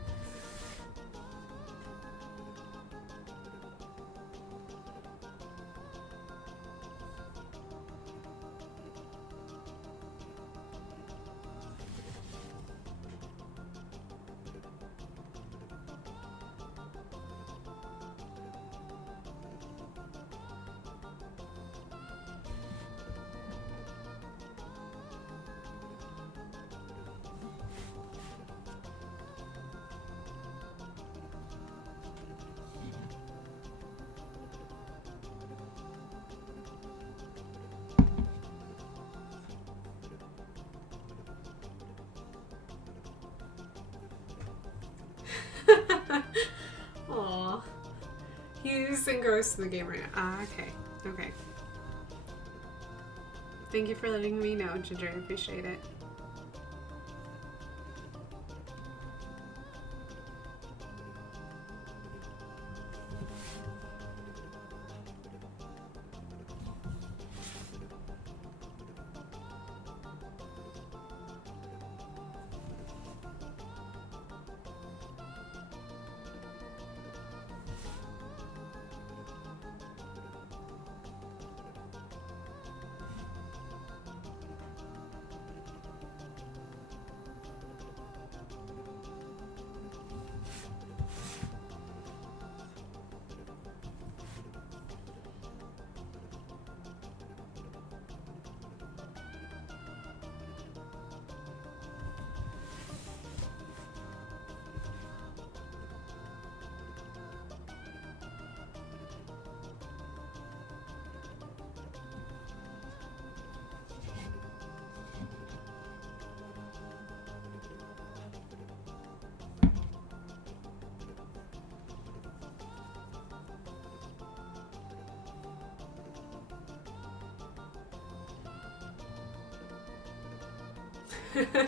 Aw. He's engrossed in the game right now. Ah, okay. Okay. Thank you for letting me know, Ginger. I appreciate it.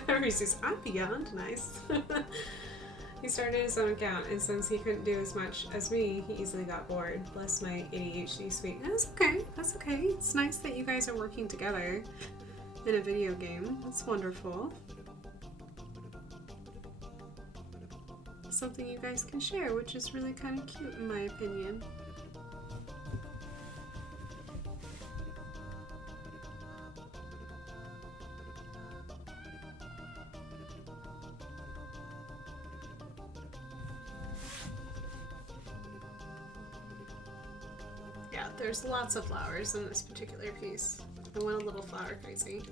Reese's, I'm beyond nice. He started his own account, and since he couldn't do as much as me, he easily got bored. Bless my ADHD sweet. That's okay. That's okay. It's nice that you guys are working together in a video game. That's wonderful. Something you guys can share, which is really kind of cute in my opinion. Yeah, there's lots of flowers in this particular piece. I went a little flower crazy.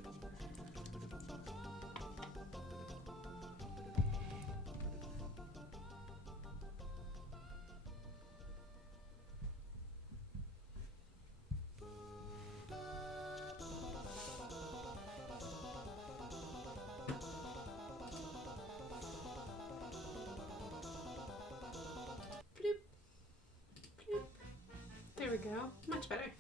There we go. Much better.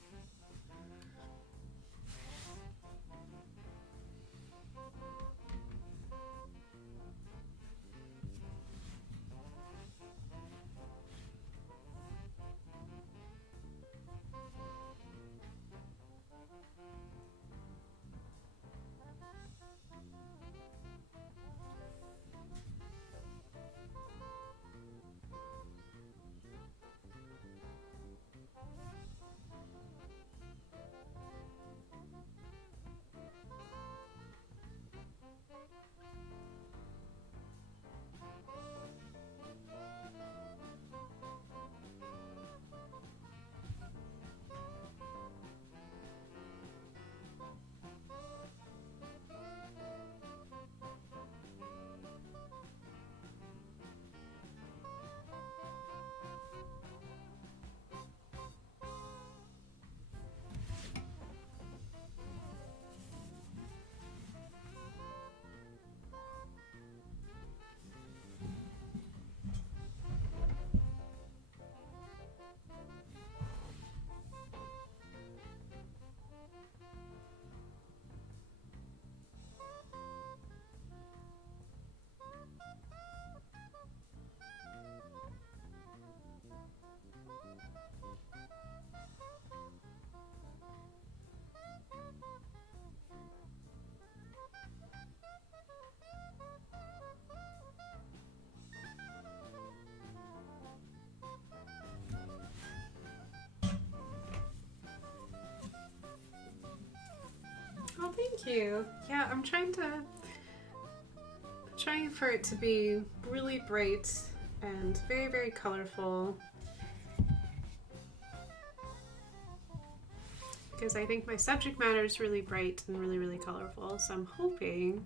Oh, thank you. Yeah, I'm trying for it to be really bright and very, very colorful. Because I think my subject matter is really bright and really, really colorful. So I'm hoping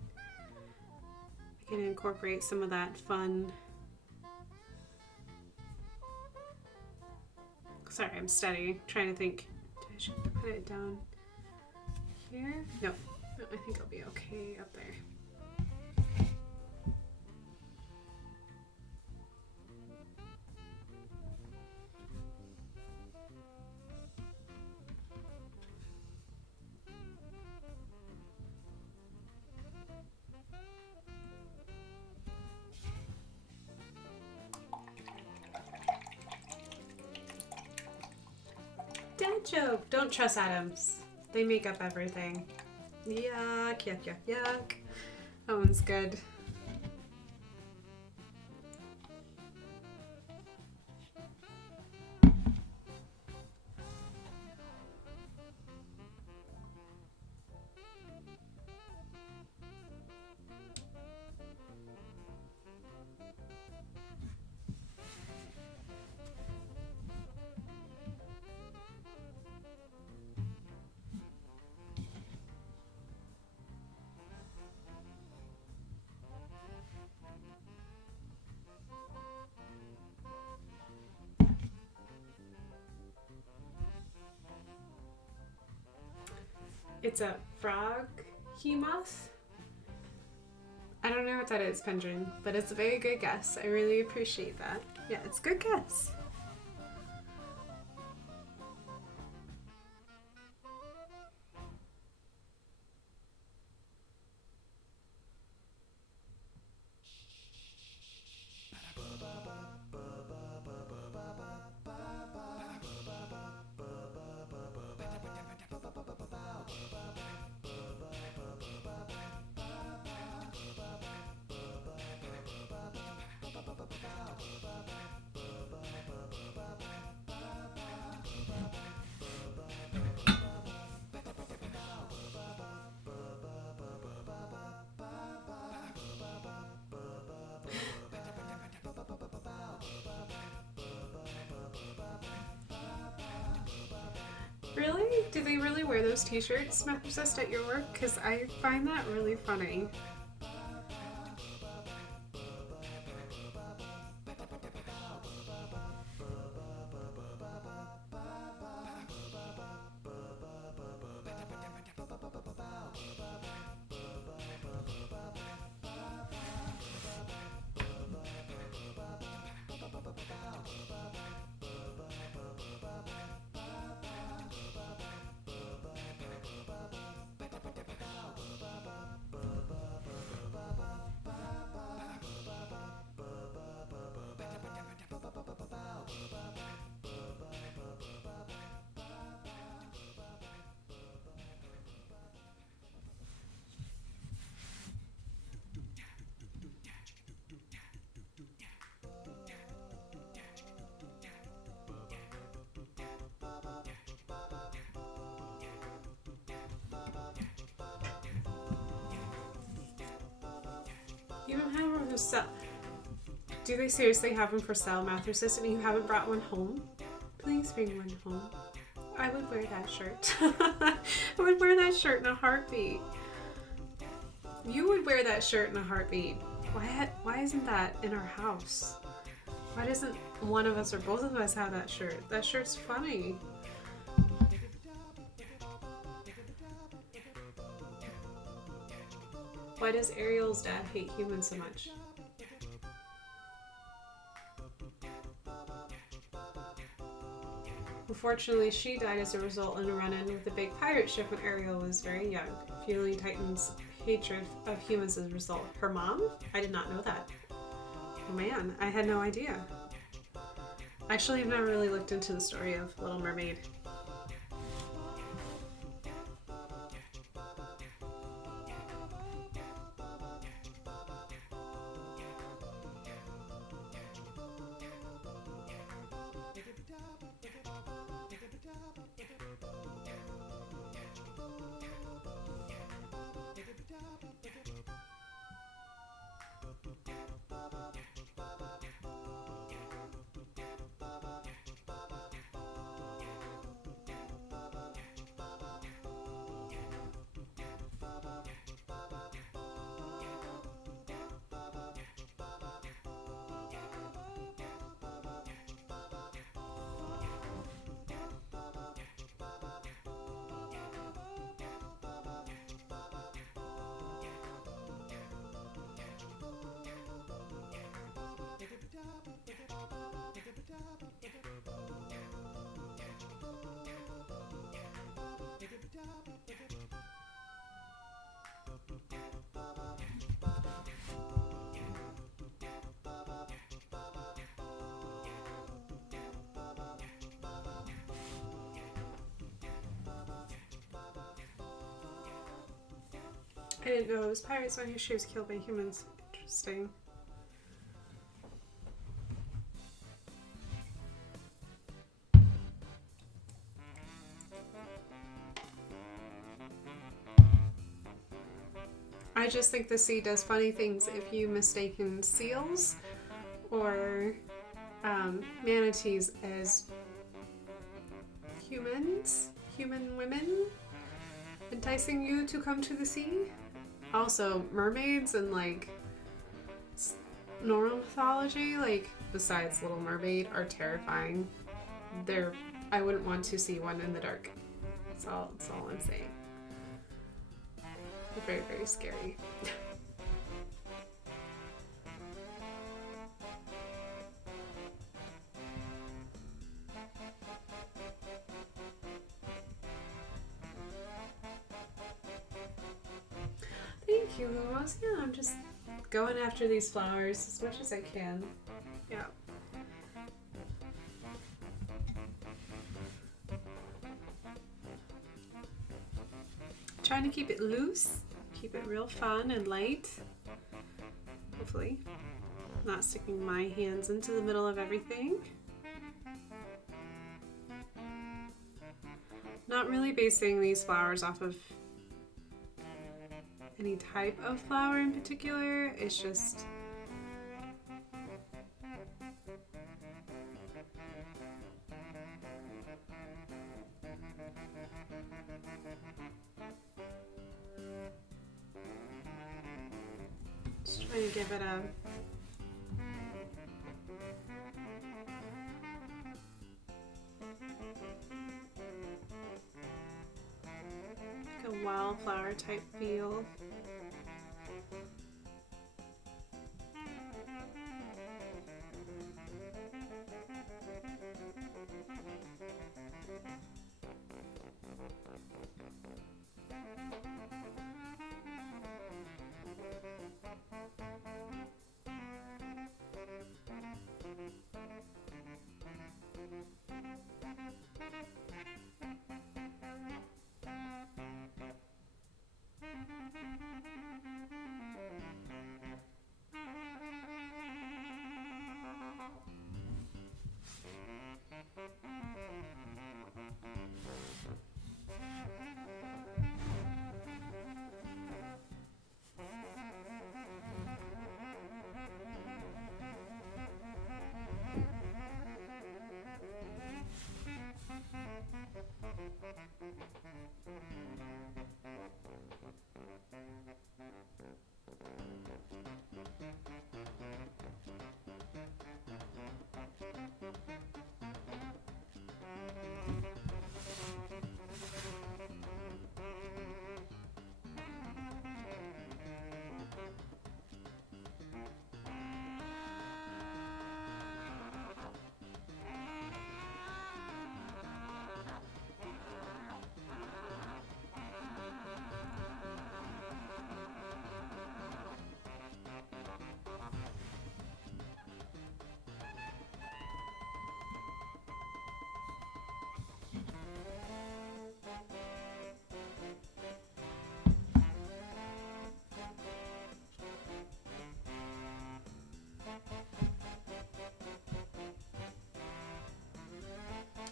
I can incorporate some of that fun. Sorry, I'm studying, trying to think. I should put it down here. No, I think I'll be okay up there. Dad joke! Don't trust atoms. They make up everything. Yuck, yuck, yuck, yuck. That one's good. It's a frog moth. I don't know what that is, Pendrin, but it's a very good guess. I really appreciate that. Yeah, it's a good guess. Do they really wear those t-shirts, Methodist, at your work? Because I find that really funny. You don't have one for sale. Do they seriously have them for sale, Mathers, and you haven't brought one home? Please bring one home. I would wear that shirt. I would wear that shirt in a heartbeat. You would wear that shirt in a heartbeat. Why isn't that in our house? Why doesn't one of us or both of us have that shirt? That shirt's funny. Why does Ariel's dad hate humans so much? Unfortunately, she died as a result in a run-in with a big pirate ship when Ariel was very young, fueling Titan's hatred of humans as a result. Her mom? I did not know that. Oh man, I had no idea. Actually, I've never really looked into the story of Little Mermaid. I didn't know it was pirates on she was killed by humans. Interesting. I just think the sea does funny things if you mistaken seals or manatees as human women, enticing you to come to the sea. Also, mermaids and like normal mythology, like besides Little Mermaid, are terrifying. I wouldn't want to see one in the dark. That's all I'm saying. They're very, very scary. Thank you, Lumos. Yeah, I'm just going after these flowers as much as I can. Yeah. Trying to keep it loose, keep it real fun and light. Hopefully. Not sticking my hands into the middle of everything. Not really basing these flowers off of any type of flower in particular. It's just I'm gonna give it a wildflower type feel.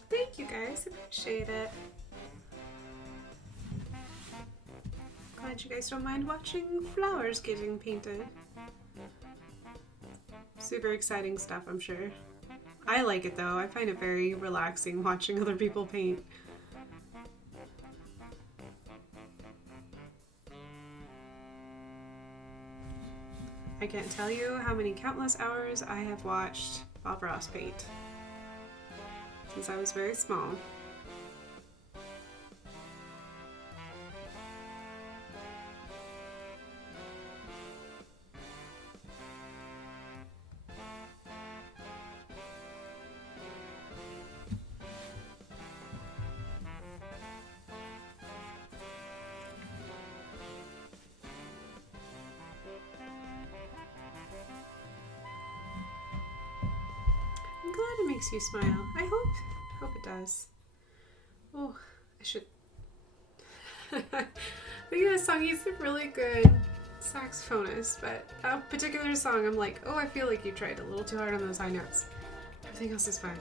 Thank you guys, appreciate it. Glad you guys don't mind watching flowers getting painted. Super exciting stuff, I'm sure. I like it though, I find it very relaxing watching other people paint. I can't tell you how many countless hours I have watched Bob Ross paint since I was very small. I'm glad it makes you smile. I hope it does. Oh, I should. I think this song, he's a really good saxophonist, but that particular song, I'm like, oh, I feel like you tried a little too hard on those high notes. Everything else is fine.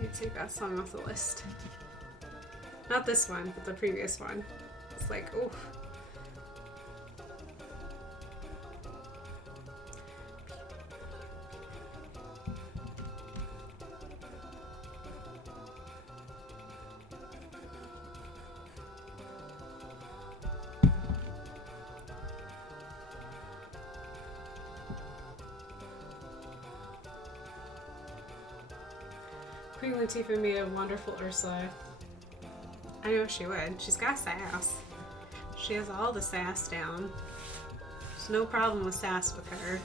You take that song off the list. Not this one, but the previous one. It's like, oh. Queen Latifah made a wonderful Ursula. I know she would. She's got sass. She has all the sass down. There's no problem with sass with her.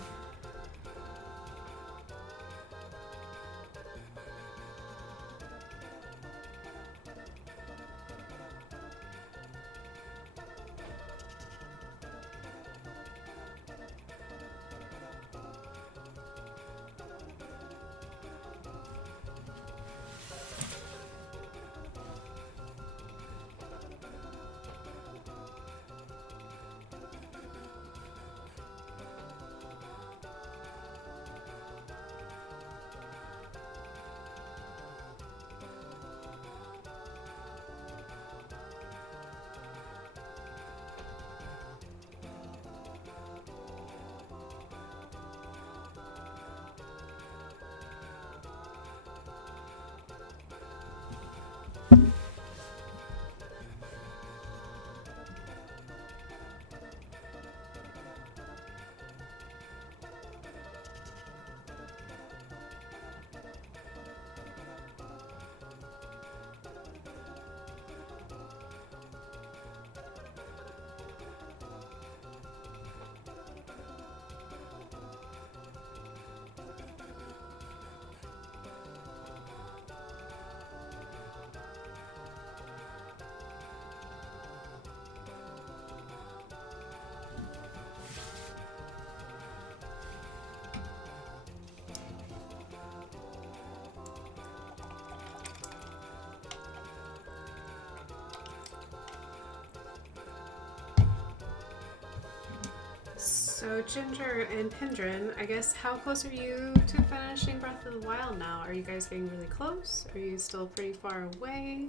So Ginger and Pindrin, I guess, how close are you to finishing Breath of the Wild now? Are you guys getting really close? Are you still pretty far away?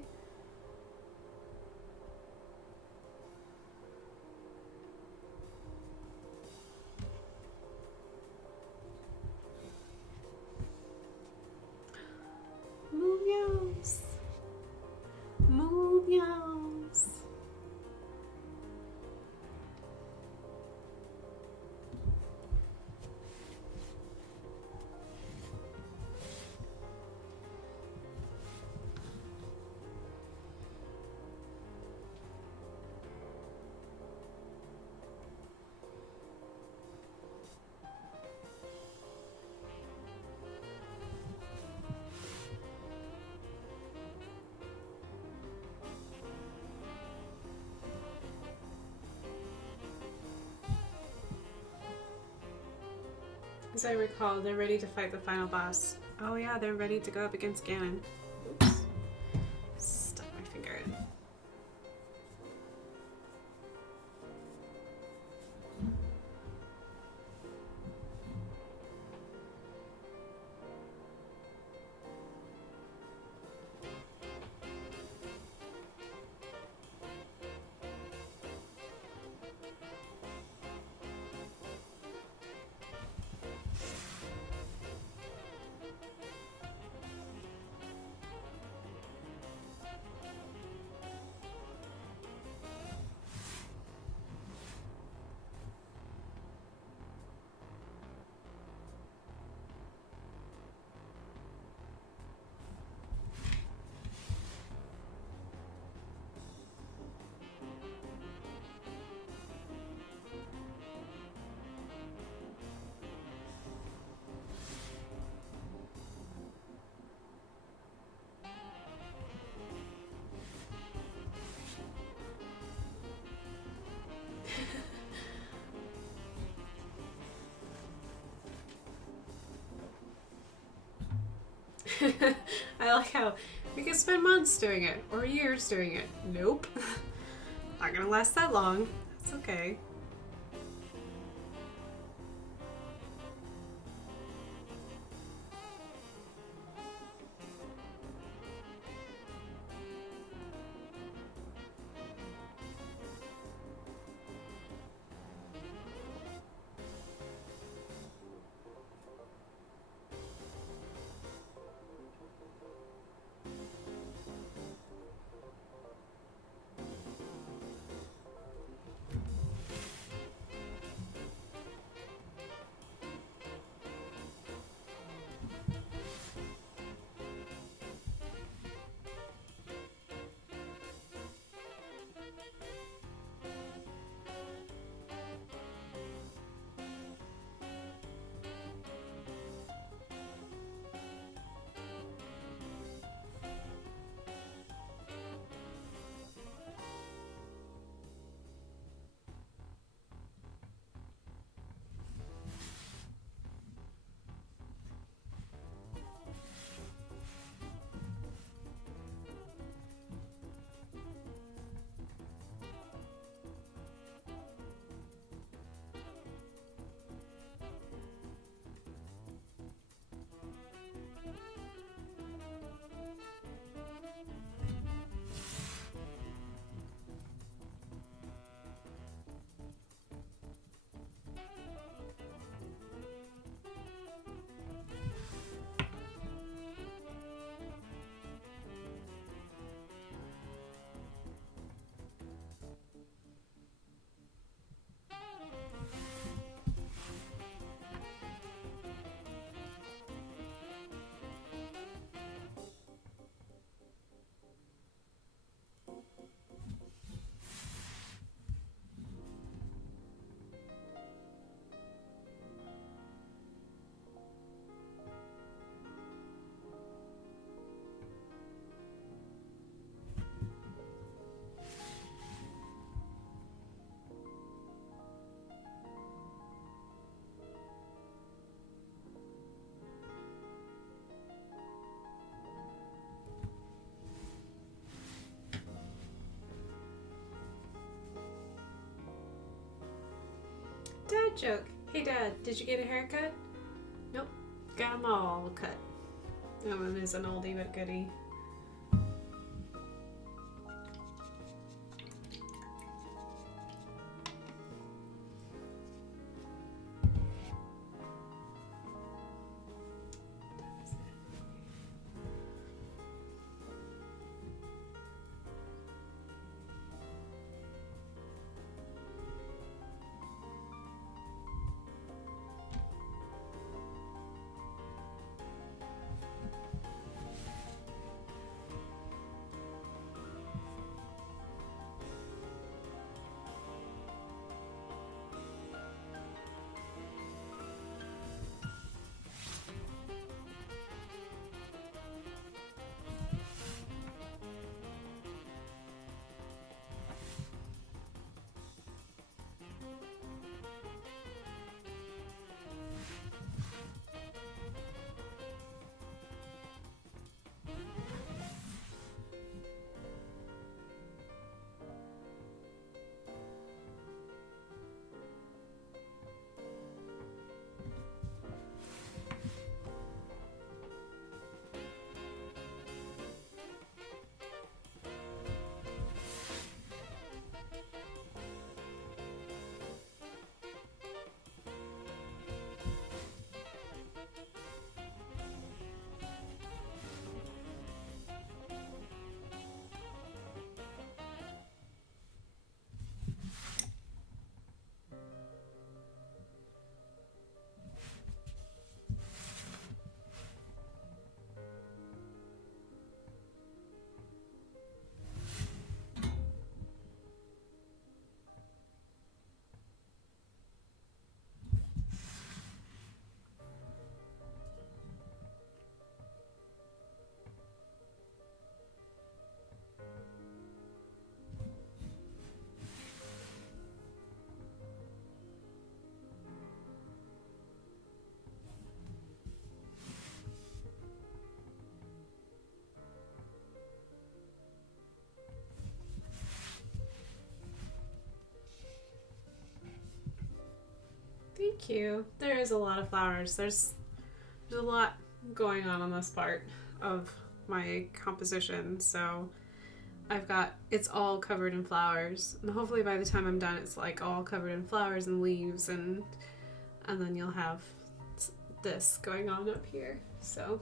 Meows. Meows. As I recall, they're ready to fight the final boss. Oh yeah, they're ready to go up against Ganon. Oops. Stuck my finger in. I like how we could spend months doing it, or years doing it. Nope. Not gonna last that long. That's okay. joke. Hey Dad, did you get a haircut? Nope, got 'em all cut. That one is an oldie but goodie. Thank you. There is a lot of flowers. There's a lot going on this part of my composition, so it's all covered in flowers, and hopefully by the time I'm done it's like all covered in flowers and leaves, and then you'll have this going on up here. So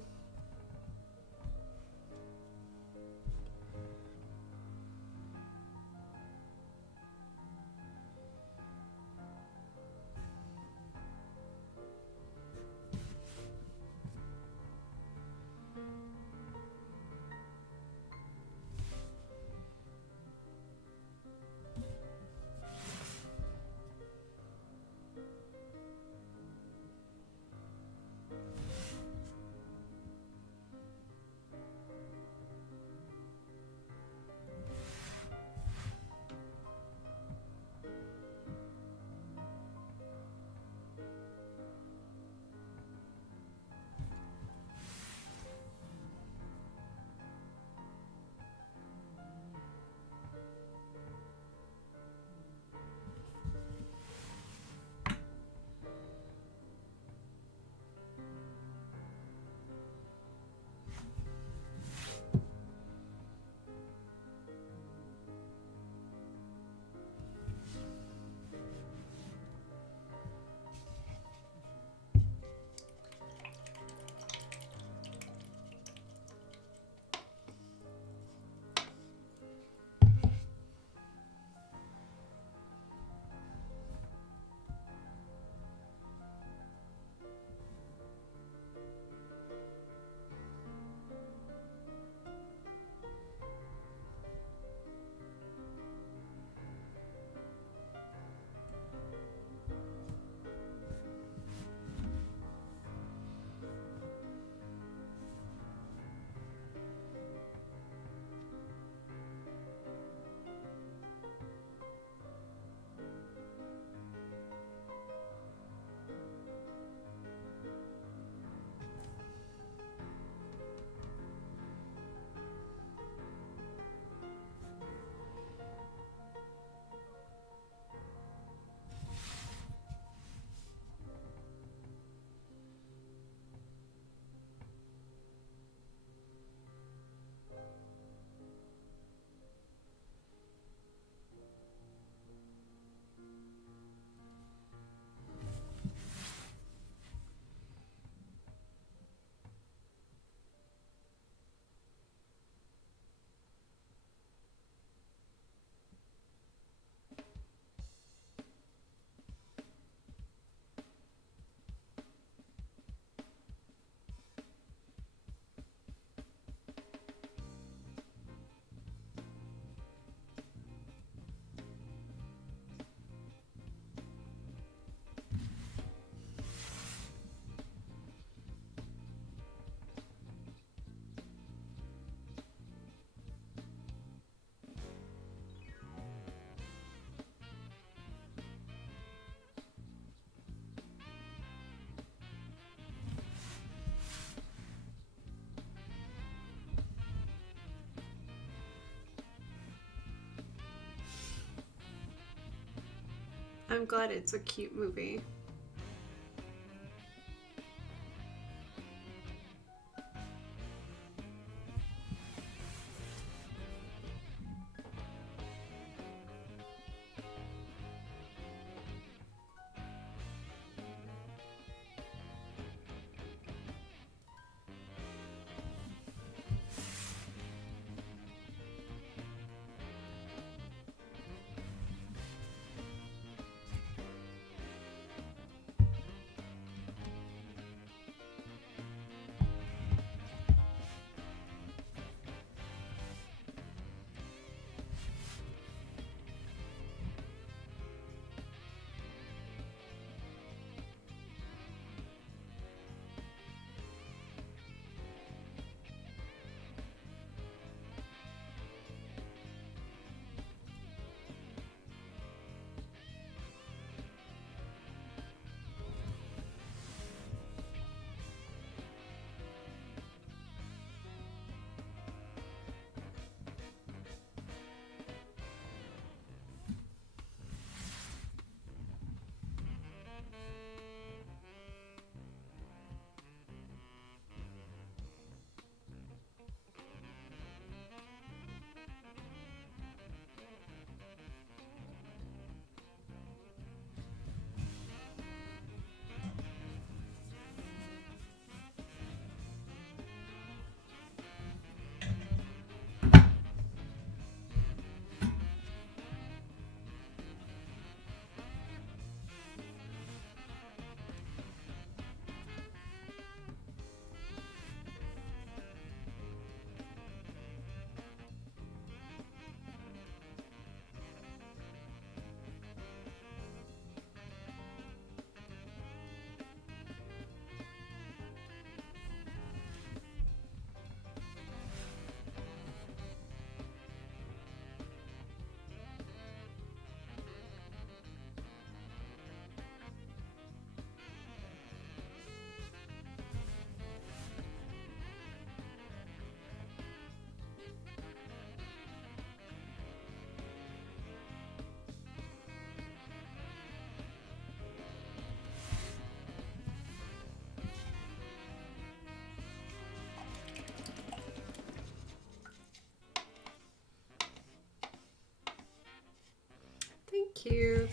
I'm glad it's a cute movie.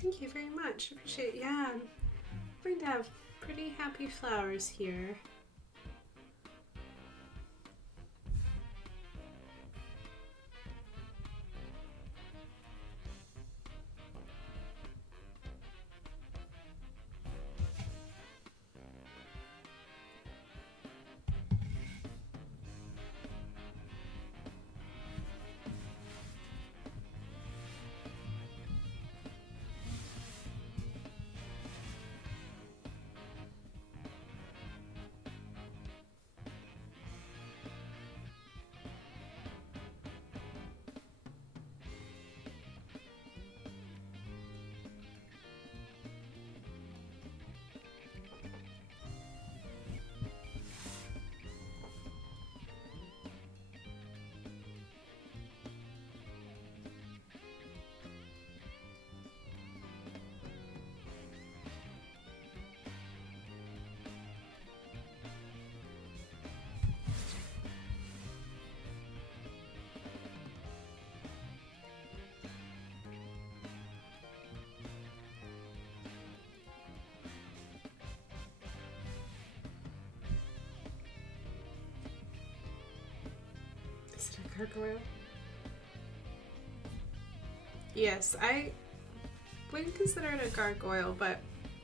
Thank you very much. Appreciate it. Yeah, I'm going to have pretty happy flowers here. Is it a gargoyle? Yes, I wouldn't consider it a gargoyle, but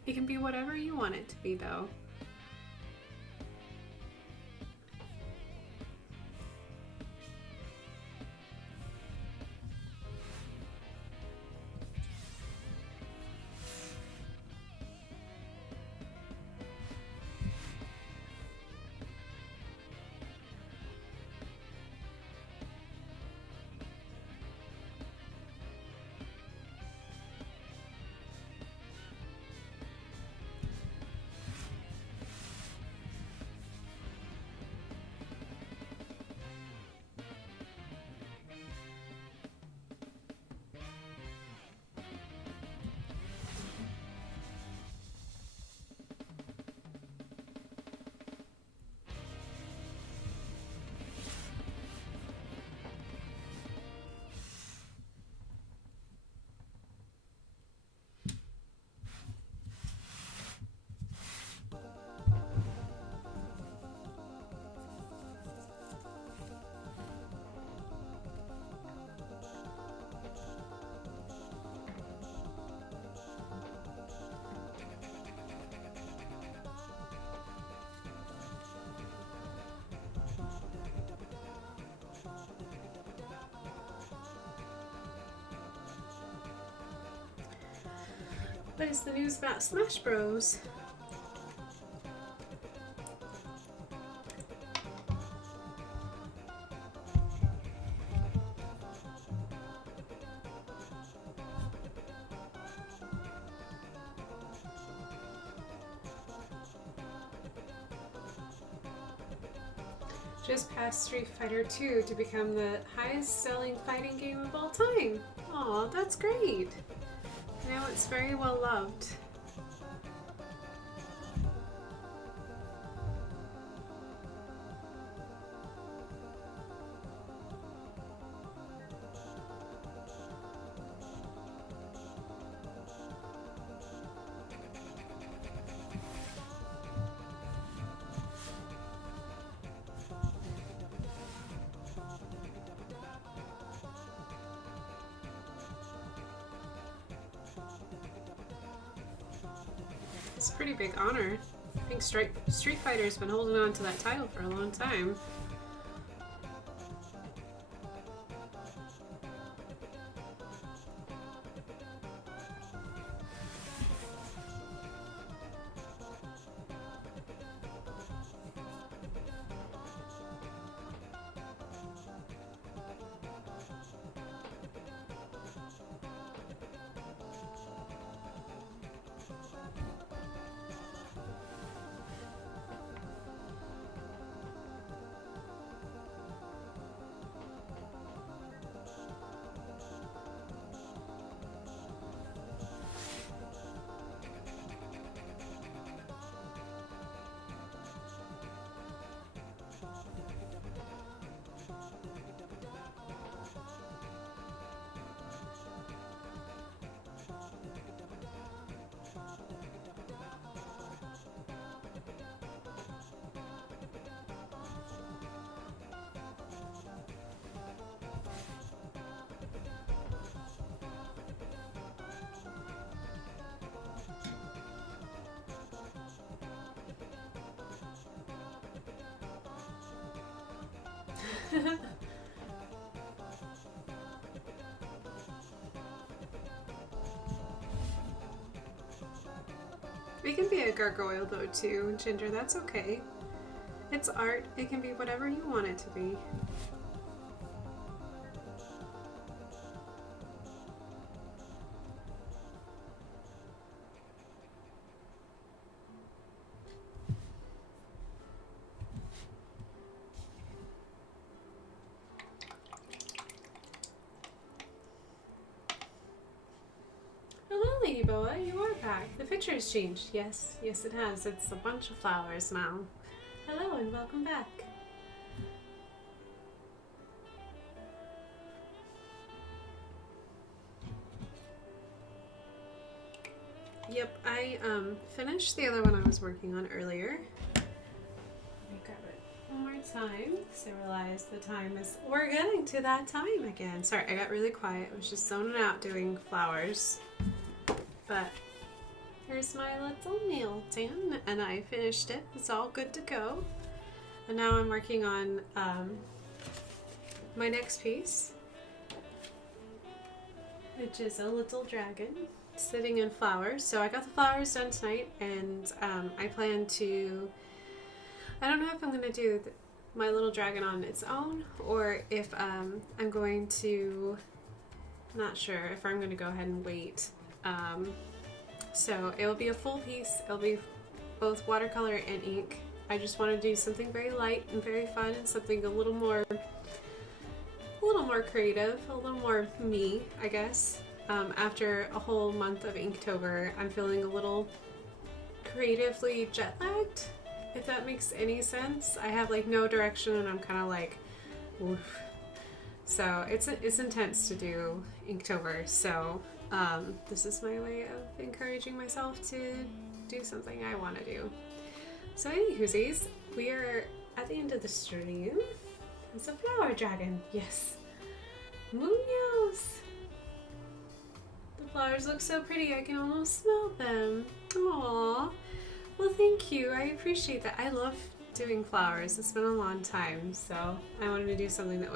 it can be whatever you want it to be, though. What is the news about Smash Bros? Just passed Street Fighter 2 to become the highest selling fighting game of all time. Aw, that's great. Now it's very well loved. It's a pretty big honor. I think Street Fighter's been holding on to that title for a long time. It can be a gargoyle though too, Ginger, that's okay. It's art, it can be whatever you want it to be. Hello, Lady Boa, you are back. The picture has changed. Yes, yes it has. It's a bunch of flowers now. Hello and welcome back. Yep, I finished the other one I was working on earlier. Let me grab it one more time because I realized the time is... We're getting to that time again. Sorry, I got really quiet. I was just zoning out doing flowers. But here's my little nail tan, and I finished it. It's all good to go. And now I'm working on my next piece, which is a little dragon sitting in flowers. So I got the flowers done tonight, and I plan to... I don't know if I'm going to do my little dragon on its own, or if I'm going to... Not sure if I'm going to go ahead and wait. So it will be a full piece. It'll be both watercolor and ink. I just want to do something very light and very fun, and something a little more creative, a little more me, I guess. After a whole month of Inktober, I'm feeling a little creatively jet lagged, if that makes any sense. I have like no direction, and I'm kind of like, oof. So it's intense to do Inktober. So this is my way of encouraging myself to do something I want to do. So anywhoosies, we are at the end of the stream. It's a flower dragon, yes. Munoz! The flowers look so pretty, I can almost smell them. Aww. Well, thank you, I appreciate that. I love doing flowers. It's been a long time, so I wanted to do something that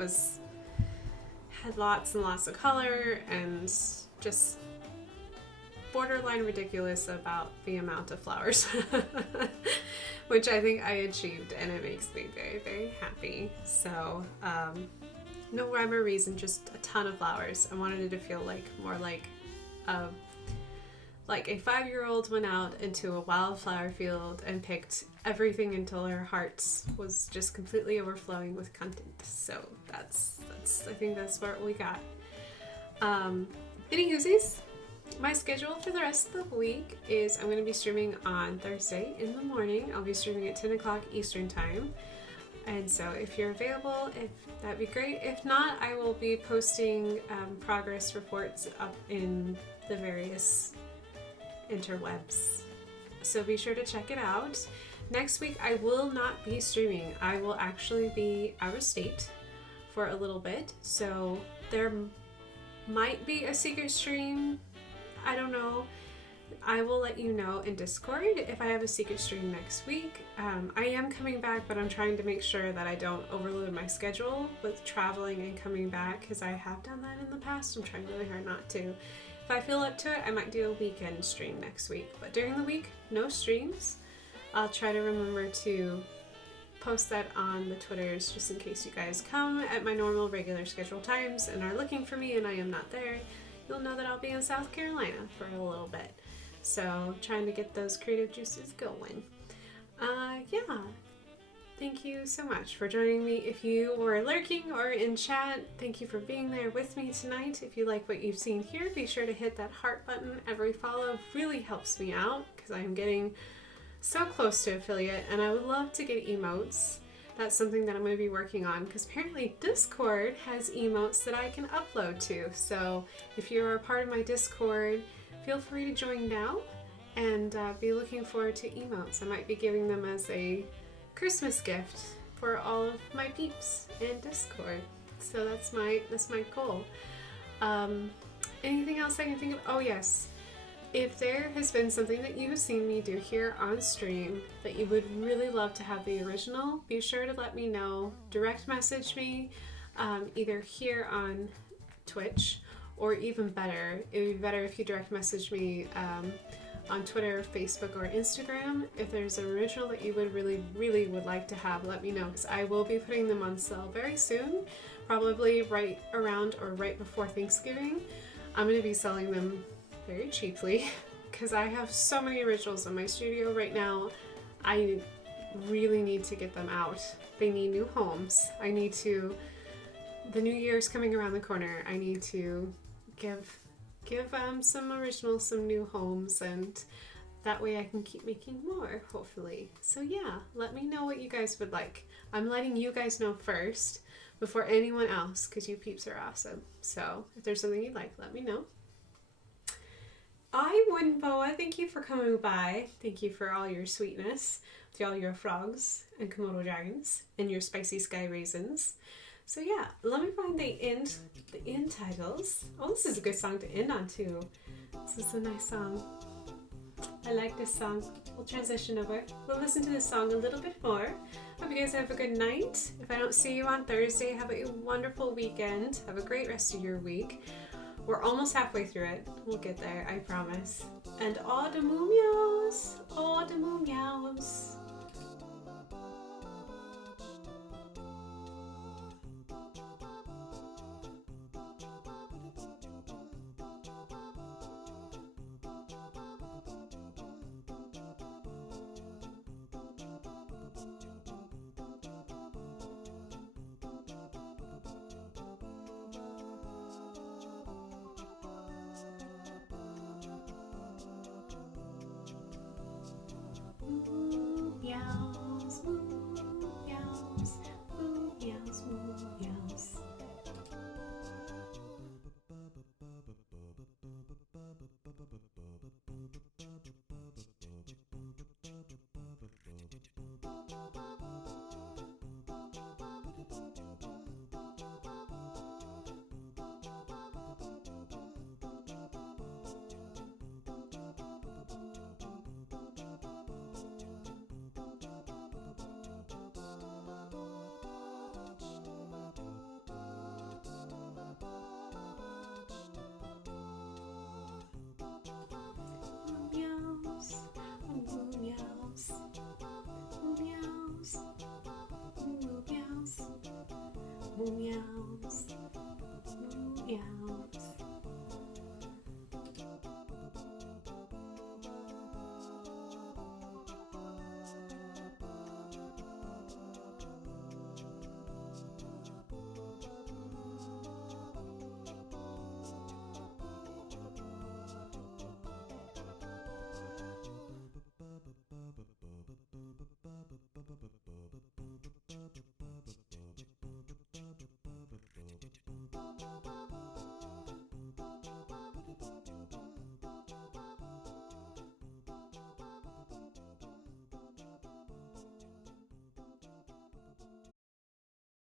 had lots and lots of color and just borderline ridiculous about the amount of flowers, which I think I achieved, and it makes me very, very happy. So, no rhyme or reason, just a ton of flowers. I wanted it to feel like more like a 5-year-old went out into a wildflower field and picked everything until her heart was just completely overflowing with content. So that's I think that's what we got. Any Hoosies, my schedule for the rest of the week is I'm going to be streaming on Thursday in the morning. I'll be streaming at 10 o'clock Eastern time. And so if you're available, that'd be great. If not, I will be posting progress reports up in the various interwebs. So be sure to check it out. Next week, I will not be streaming. I will actually be out of state for a little bit. So there might be a secret stream. I don't know. I will let you know in Discord if I have a secret stream next week. I am coming back, but I'm trying to make sure that I don't overload my schedule with traveling and coming back, because I have done that in the past. I'm trying really hard not to. If I feel up to it, I might do a weekend stream next week. But during the week, no streams. I'll try to remember to post that on the Twitters just in case you guys come at my normal regular scheduled times and are looking for me and I am not there. You'll know that I'll be in South Carolina for a little bit. So trying to get those creative juices going. Yeah. Thank you so much for joining me. If you were lurking or in chat, thank you for being there with me tonight. If you like what you've seen here, be sure to hit that heart button. Every follow really helps me out because I am getting so close to affiliate, and I would love to get emotes. That's something that I'm going to be working on because apparently Discord has emotes that I can upload to. So if you're a part of my Discord, feel free to join now and be looking forward to emotes. I might be giving them as a Christmas gift for all of my peeps in Discord. So that's my goal. Anything else I can think of? Oh yes. If there has been something that you have seen me do here on stream that you would really love to have the original, be sure to let me know. Direct message me either here on Twitch, or even better, it would be better if you direct message me on Twitter, Facebook, or Instagram. If there's an original that you would really would like to have, let me know, because I will be putting them on sale very soon, probably right around or right before Thanksgiving. I'm going to be selling them very cheaply because I have so many originals in my studio right now. I really need to get them out. They need new homes. The new year's coming around the corner. I need to give some originals some new homes, and that way I can keep making more, hopefully. So yeah, let me know what you guys would like. I'm letting you guys know first before anyone else because you peeps are awesome. So if there's something you'd like, let me know. I wouldn't, Boa. Thank you for coming by. Thank you for all your sweetness, to all your frogs and Komodo dragons and your spicy sky raisins. So yeah, let me find the end titles. Oh, this is a good song to end on too. This is a nice song. I like this song. We'll transition over. We'll listen to this song a little bit more. Hope you guys have a good night. If I don't see you on Thursday, have a wonderful weekend. Have a great rest of your week. We're almost halfway through it. We'll get there, I promise. And all the moo meows. All the moo meows. Meows. Meows.